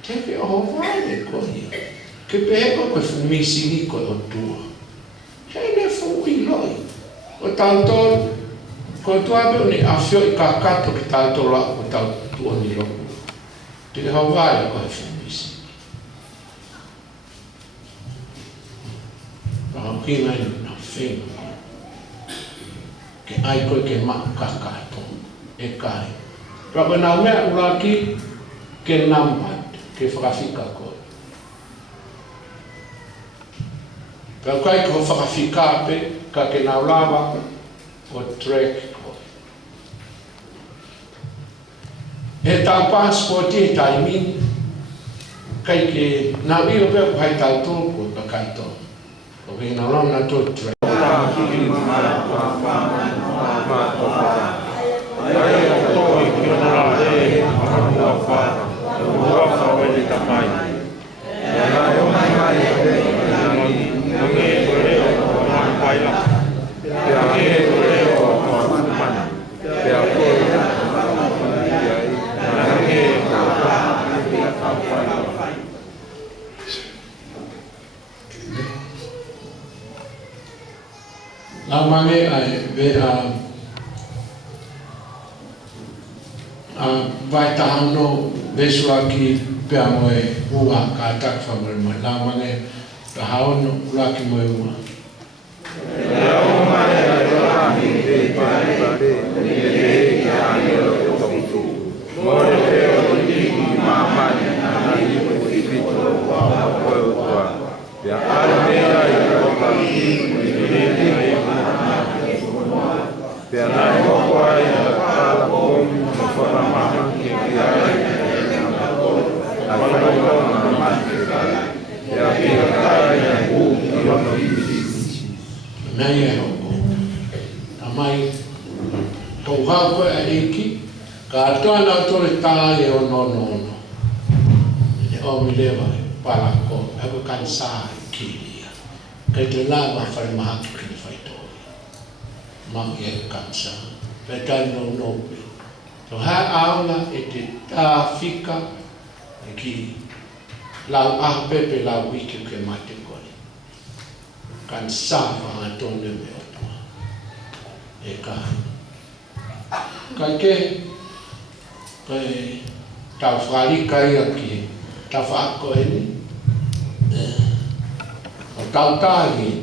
Te pe o hawai ko ia. Ke pe heko koe fumisi ni koe o tua. Hei ne fui loi. O tau tōru, ko tuape o ni awhio i ka kato ki tau tōru o tau tua ni loku. Te hawai koe fumisi. Pahau ki ngai na whenga. Ke ai koe ke maa kakato, e kai. Rapa nau mea uraki ke nampat, ke whakawhika koe. Pau kai ko whakawhika pe, ka ke nau lawa o trek koe. E tau passporti e tai mini, kai ke nau io pe kai tau tōku ka kai tō. O ke nau lona tō trek. Nau mange ai ve vai tahano vesua ki pea moe ua ka tak whamare moe. Nau mange tahaono ula ki moe ua. Nau mange ai ua ki te pare pare ni te ki ane o tokutu. Mōre te o ti ki mamani ana i o i pito o koe o tua. Pea are mea i o ka ki ni te ki pea nai hoko ai a kala komi no whakamaha ki ai a whakaikona na mate kai. Pea pia kai a hu ki ono i isi. Nei e hoko. A mai, kou hau koe a eiki, ka atoa nau tore tāi e ono ono ono. E o mi lewa e palako, e ko kansa ki lia. Kei te lawa whare mahaki ki ni whaito. Mang e kansa, pe tai no nope. So ha aula e te tāwhika e ki lau ahpepe lau wiki ke mate kore. Kansa whanga tone me otua. E kai. Kai ke, kai tau wharika ia ki tau whaako e ni. O tau tāhi.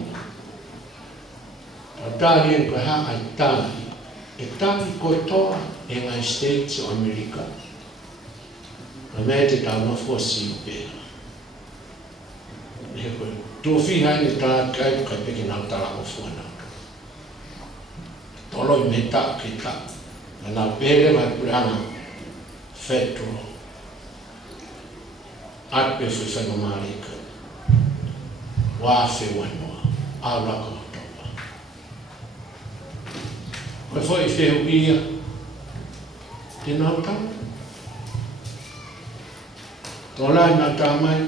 Tāri e koe haa ai tāri. E tāri koe toa e ngai States o Amerika. me te ta no fosi pe e ko to fi ha ni ta kai ka pe ki na ta la fo na to lo me ta ki ta na pele ma plana fetto ape fu fenomenale wa fe wano ala ko to ko foi fe uia ti na ta to la na ta mai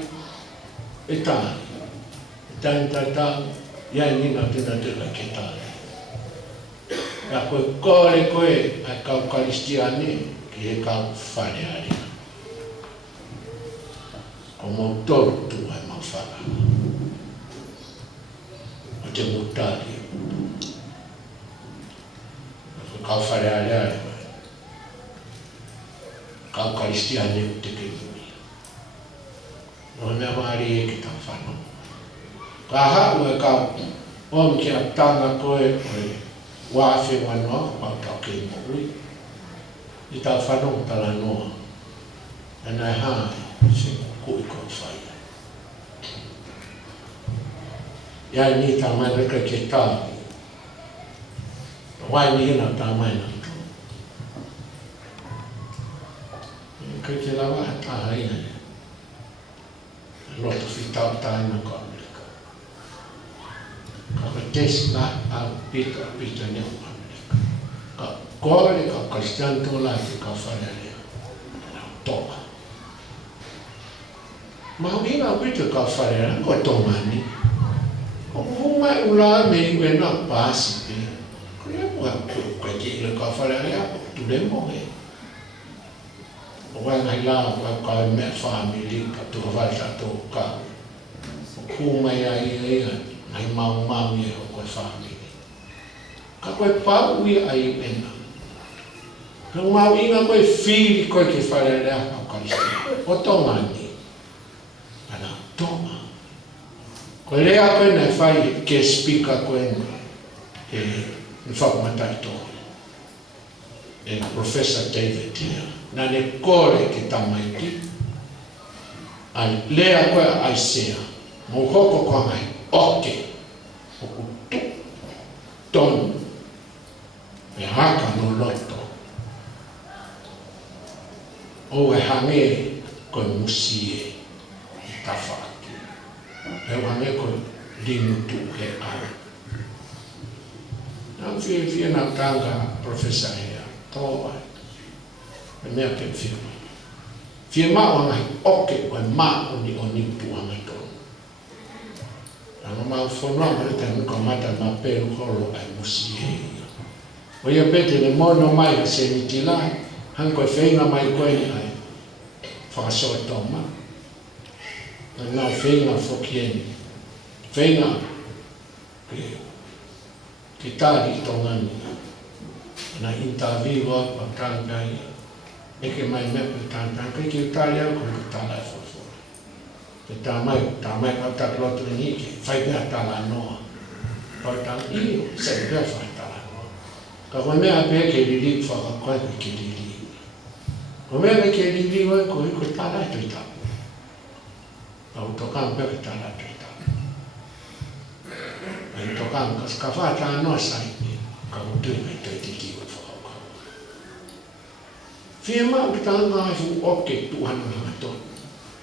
eta ya ni na te na te la ke ta ya ko kore ko e a ka cristiani che ka fare ali como torto ai ma fara o te mutari ka fare ali ka cristiani te ke non ne amari che ta fanno ka ha o ka om che attanga ko e wa fe wano pa ta ke mo ui i ta fanno ta la no ana ha se ko ko fai ya ni ta mai ka ke ta wa ni na ta mai na ka ke la wa ta hai na lo to fi ta na ko ka tesla a pita ne ka kore ka kristian to la ka fare to ma ina pita ka fare ko to mani ko mai ula me we na pasi pe ko ya ko ke ka fare ya tu le mo e o wa ngai la ka me family ka to valta to ka ko mai ai ai mau e o koe whamiri. Ka koe pau ia ai pena. Ka mau inga koe whiri koe ke wharerea au karistia. O tonga ni. Ana tonga. Koe rea koe nei whai ke spika koe ni whakamatai toa. E Professor David here. Na ne kore ke tamaiti. Ai lea koe ai sea. Mo hoko koe ngai. Oke. Oku tu. Tonu. E haka no loto. O e hange koe musie. Tawhaki. E hange koe linutu he ara. Nau fie na tanga professor hea. Toa. E mea pe fie. Fie maa wangai oke koe maa oni tu hange tonu. Ano mau fonua mereka nuka mata mapelu holo ai musie. O ia pete le mono mai a se mitila, hanko e whainga mai koe ni ai. Whakasoa toma. Na ngā whainga whokieni. Whainga ki tāri tongani. Na interview a tāngai. Eke mai mepe tāngai. Kai ki utāri au koe ki tālai whakua. Te tamai ka ta lotu ni ki fai bea tala noa. Pau tala iyo, se bea fai tala noa. Ka koe mea pea ke lili whaka koe ke lili. Koe mea pea ke lili wai koe koe tala e tui tapu. Pau tokang pea ke tala tui tapu. Ai tokang ka wha tala noa sai me, ka utui me tui tiki wai whaka koe. Fia maa ki tanga ai fu oke tuhanu hanga tonu.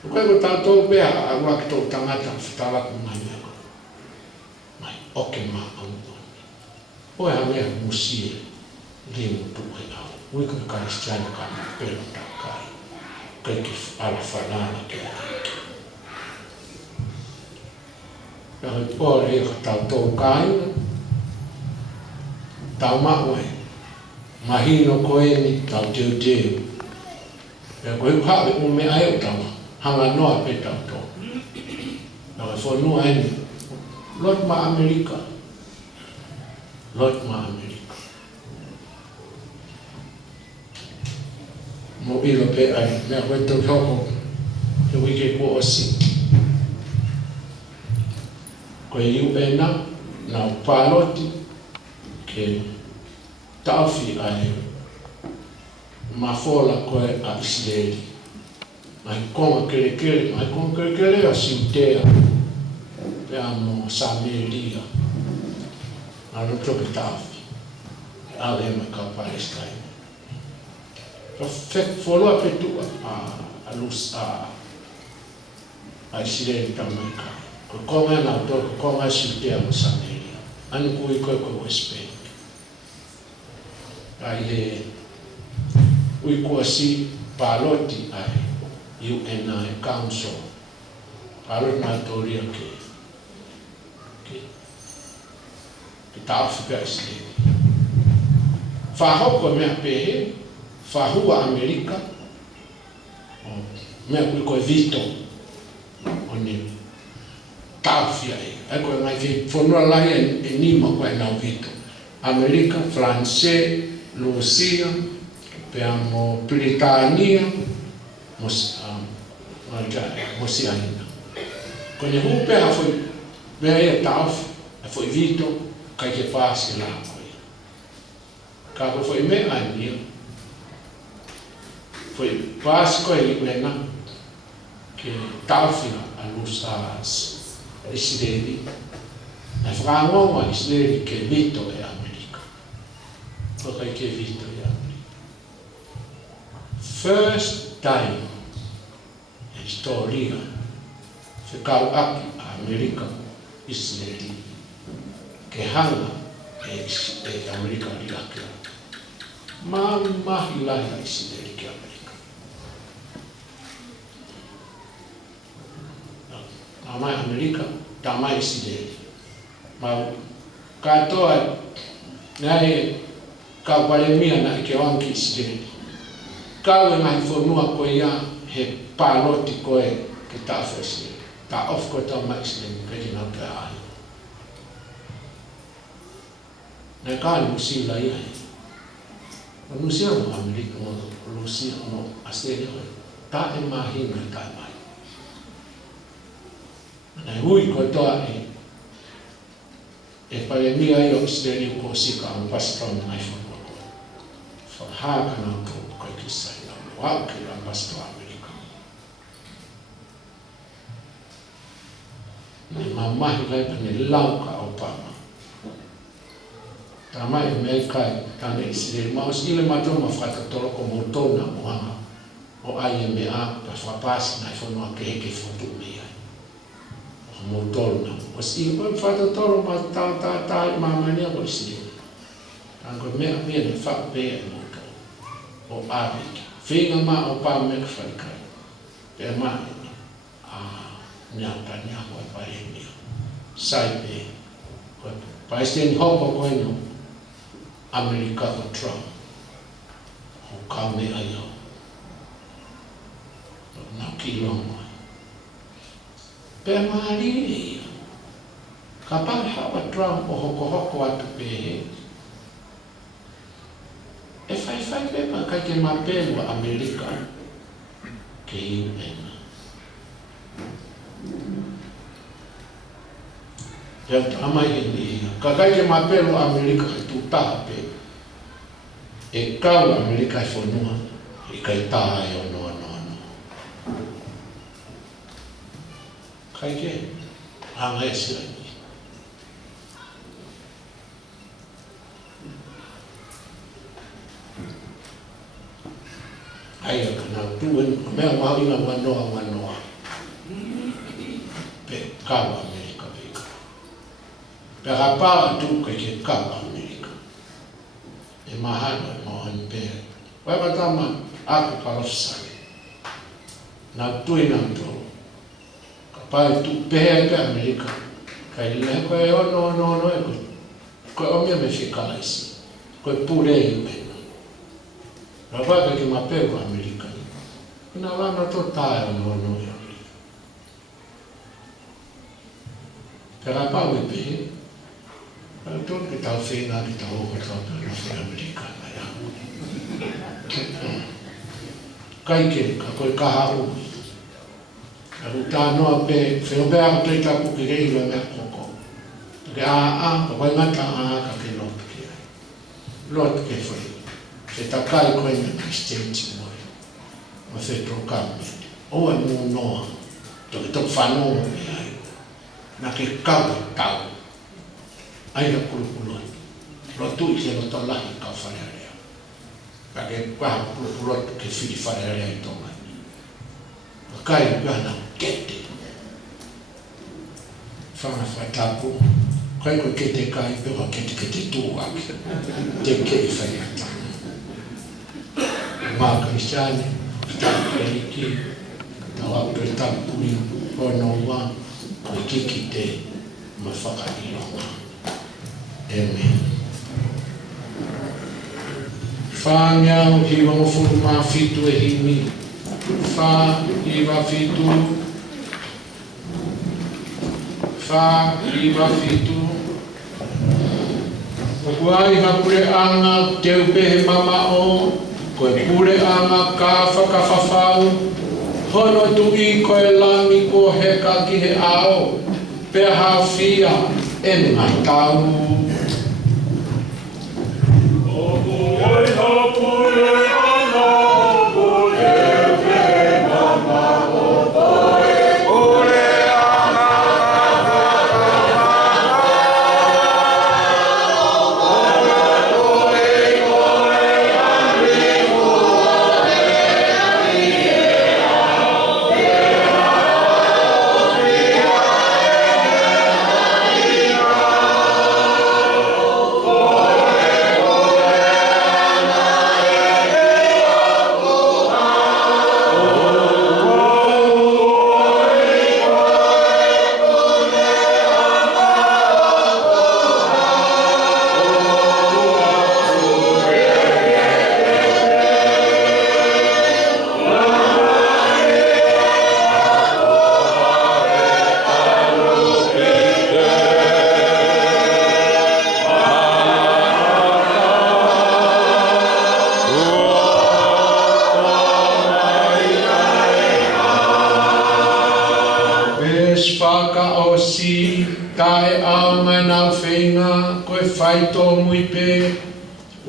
Koe ko tātou pēha a ua ki tō tangata whitawa ku mai ako. Mai oke maa au tōni. Oe ha mea musie limu tuhe au. Ui koe karistiana ka na pēro tākai. Koe ki ala whanana ke aiki. Pea hoi pōre e ka tātou kāina. Tau mahoe. Mahino koe ni tau teu teu. Pea koe hawe ume ai o tawa. Hanga noa pe tau tō. Naka whanua eni. Lot ma Amerika. Lot ma Amerika. Mo ilo pe ai. Mea koe tau hoko. Te wike ko osi. Koe iu e na. Na upaloti. Ke tauwhi ai. Mafola koe a Israeli. mai konga kele a Siutea pe amo Samelia alo toke tafi ale ma ka Palestine follow up to a luz a Israel tamaka konga na to konga Siutea mo Samelia anu kui ko West Bank ai ui kuasi paloti ai UNI Council palot na toria ke tafu pe Israel fahoko mea pehe fahua Amerika mea kui ko vito oni tafu ai ko ngai ke fonua lai e nima ko na vito Amerika France Lucia pe amo Britania Oceania kone hupe a foi mea e tafu a foi vito kai ke fasi la koe ka ko foi mea ania foi fasi koe li wena ke tafu a lusas Israeli na whangonga Israeli ke vito e Amerika ko kai ke vito e Amerika first time historia se kau aki a Amerika Israeli ke hanga e Amerika lilake mahi lai a Israeli ke Amerika tamai Amerika tamai Israeli ma katoa nai kau palemia na ke wanki Israeli kau ngai fonua ko ia he paloti koe ke tafesi ta of ko ta maximum ke na ka ai na ka musi la ia no musi no Amerika no Lucia no Australia ta e mahi na ta mai na hui ko ta e palemia io Australia ko sika un pastor na iPhone ko fa ha kana ko ke sai na wa ke la pastor mama hilai pane lauka Obama tamai Amerika tane Israel ma osile matoma fata tolo como tona moanga o IMA pa fapas na fono ke foto mea o motona osile pa fata tolo ma ta mama ne o Israel ango mea na fa pe moto o abi finga ma o pa me falka pe ma nyata nyako pa hemi sai pe pa este hopo ko no Amerika ko Trump o kame ayo na kilongo pe mari kapal hawa Trump o hoko atu pe e fai pe pa ka ke mapelo Amerika ke UN ya tama ini kakai ke mapelo Amerika tu tape e kau Amerika fonua e kai ta yo no kai ke anga ese ai kana tuen me ma ina manoa pe kau Amerika pe rapa tu ke kau Amerika e mahana mohan pe wa batama aku kalofsa na tu ina to kapal tu pe Amerika kai le ko no ko o me fica esse ko pure pe rapa ke mapelo Amerika na lana total no Pero apa wepe? Então que tal feina que tal o que tal na fe americana ya. Kai ke ka ko ka haru. Aru ta no pe fe o be a te ta ku ke ri lo me ko. Ke ko vai mata ka ke lot ke. Lot ke foi. Se ta kai ko en exchange mo. Ma se trocam. o e mo noa to whanonga me ai na ke kau tau ai na kulukulo rotu i se roto lahi kau wharearea ka ke kwa kulukulo ke whiri wharearea i tonga kai kwa na kete whanga whaitapu kai ko kete kai pe wa kete tūwa te kei whaiata mā kristiani tapu periki tawa per tapu puri ono wa ko kiki te ma whakailonga amen whāngiau hiwa mofuru mā fitu e himi fa iwa fitu Kuai hapure anga te upehe mama o koe pure anga ka whakawhawhau hono tui koe lami ko heka ki he ao pe hawhia e ngai tau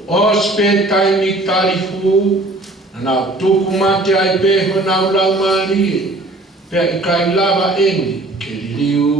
Ospe taimi tarifu na tuku mate ai peho na ulau mari pe kai lava eni ke liu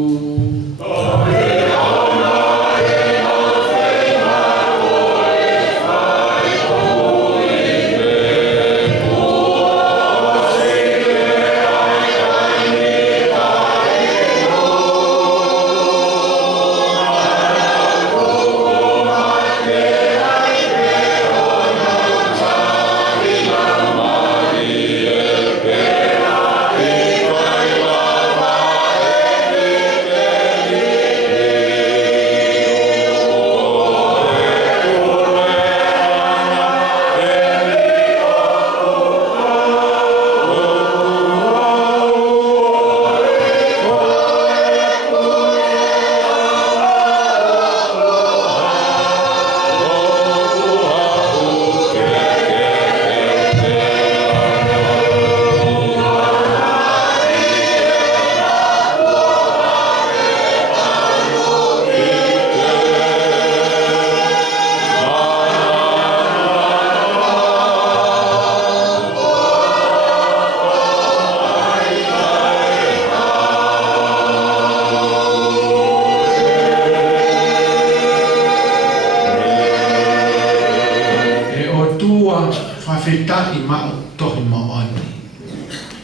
whawhetahi mao tohi mao ani.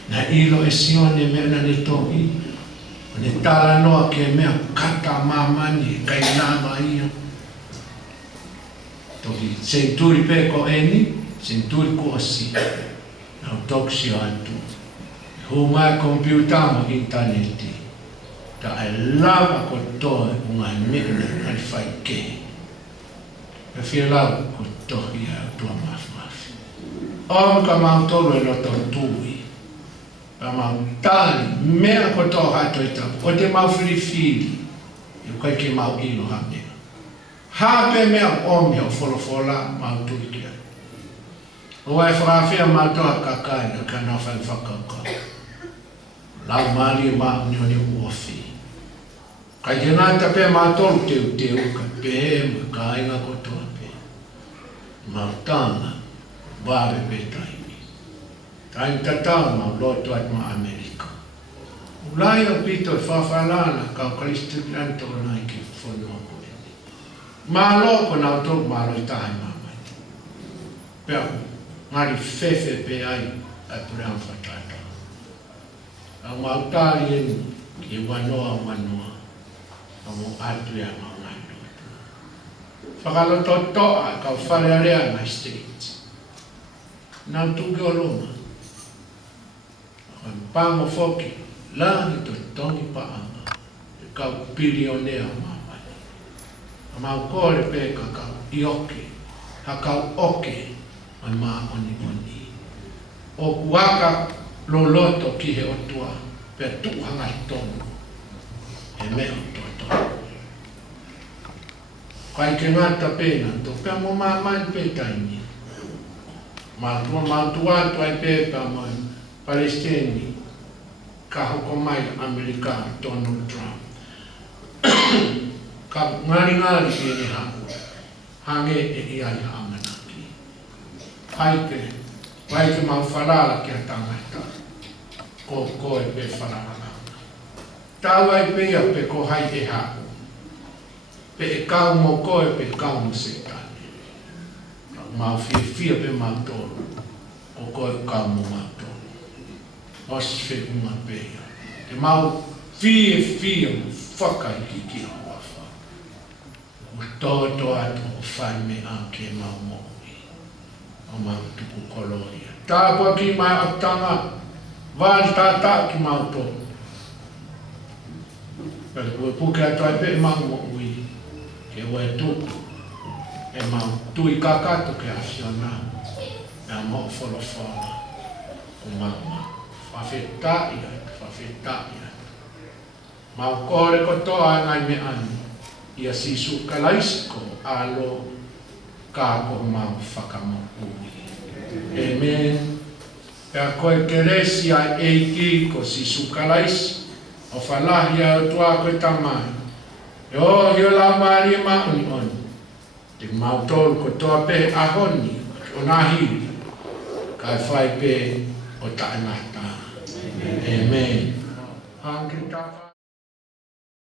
Na ilo e sione mea na ne tohi. Ne tala noa ke mea kata mamani kai nama ia. Tohi senturi peko eni, senturi kuosi. Na utoksi antu. Huma kompyuta mo interneti. Ta e lava ko toe unga mena ali whaike. E whia lau ko tohi a tua mafi. Om ka mautolo e loto tui. Ka mautani, mea ko tō hato e tapu. O te mawhirifiri, e koe ke mau ilo ha mea. Hape mea omi o wholofola mautui kia. O e whakawhia mautoa kakai na ka nawhai whakauka. Lau mali e maa unioni uofi. Kai te nāta pe mātolu teu ka pēma ka inga kotoa pe. Mautanga, wāre pe taimi. Ai tatau ma loto at ma Amerika. Ulai o pito e whawhalana ka o Kristianto nai ki whanua ko eni. Ma loko na utok ma lo i tahi mamai. Pea ngari fefe pe ai pure ang whatata. Au ma utari eni ki wanoa. Au mo atu ya ma ngando. Whakaloto toa ka wharearea na States. Na utuki o loma. Pango foki, langi to tongi paanga, e kau bilionea mamai. Amau kore pe kakau ioke, hakau oke, mai maa oni. O kuaka loloto ki he otua, pe tuhanga tongo, e mea otua. Kai ke ngata pena, to pe mo mamai pe taini. Mau tua ai pe pa mai, Palestini, ka hoko mai Amerika Donald Trump. Ka ngari e ni haku, hange e iai hamanaki. Haipe, waike mau whalala ki a tangata, ko e pe whalala. Tau ai pea pe ko hai e haku, pe e kau mo ko e pe kau mo setani. Mau fia pe mau tolu, o ko e kau mo mau tolu. Osfe uma peia. Te mau fia whakai ki a wafa. O toto atu o whai me a ke mau mo'i. O mau tuku koloria. Tā kua ki mai atanga. Vāri tātā ki mau tō. Pere kua puke atu ai pe mau mo'i. Ke ue tuku. E mau tui kakato ke asionau. E a mo wholofona. O mau. Whawhetai. Mau kore kotoa ngai me ani. Ia sisu kalaisko alo kako mau whakamopui. Amen. Pea koe keresia eiki ko sisu kalais. O whalahi au tua koe tamai. E o hio la maari mauni oni. Te mau tolu kotoa pe ahoni. O nahi. Kai whai pe o tae nata. Amen. Hangita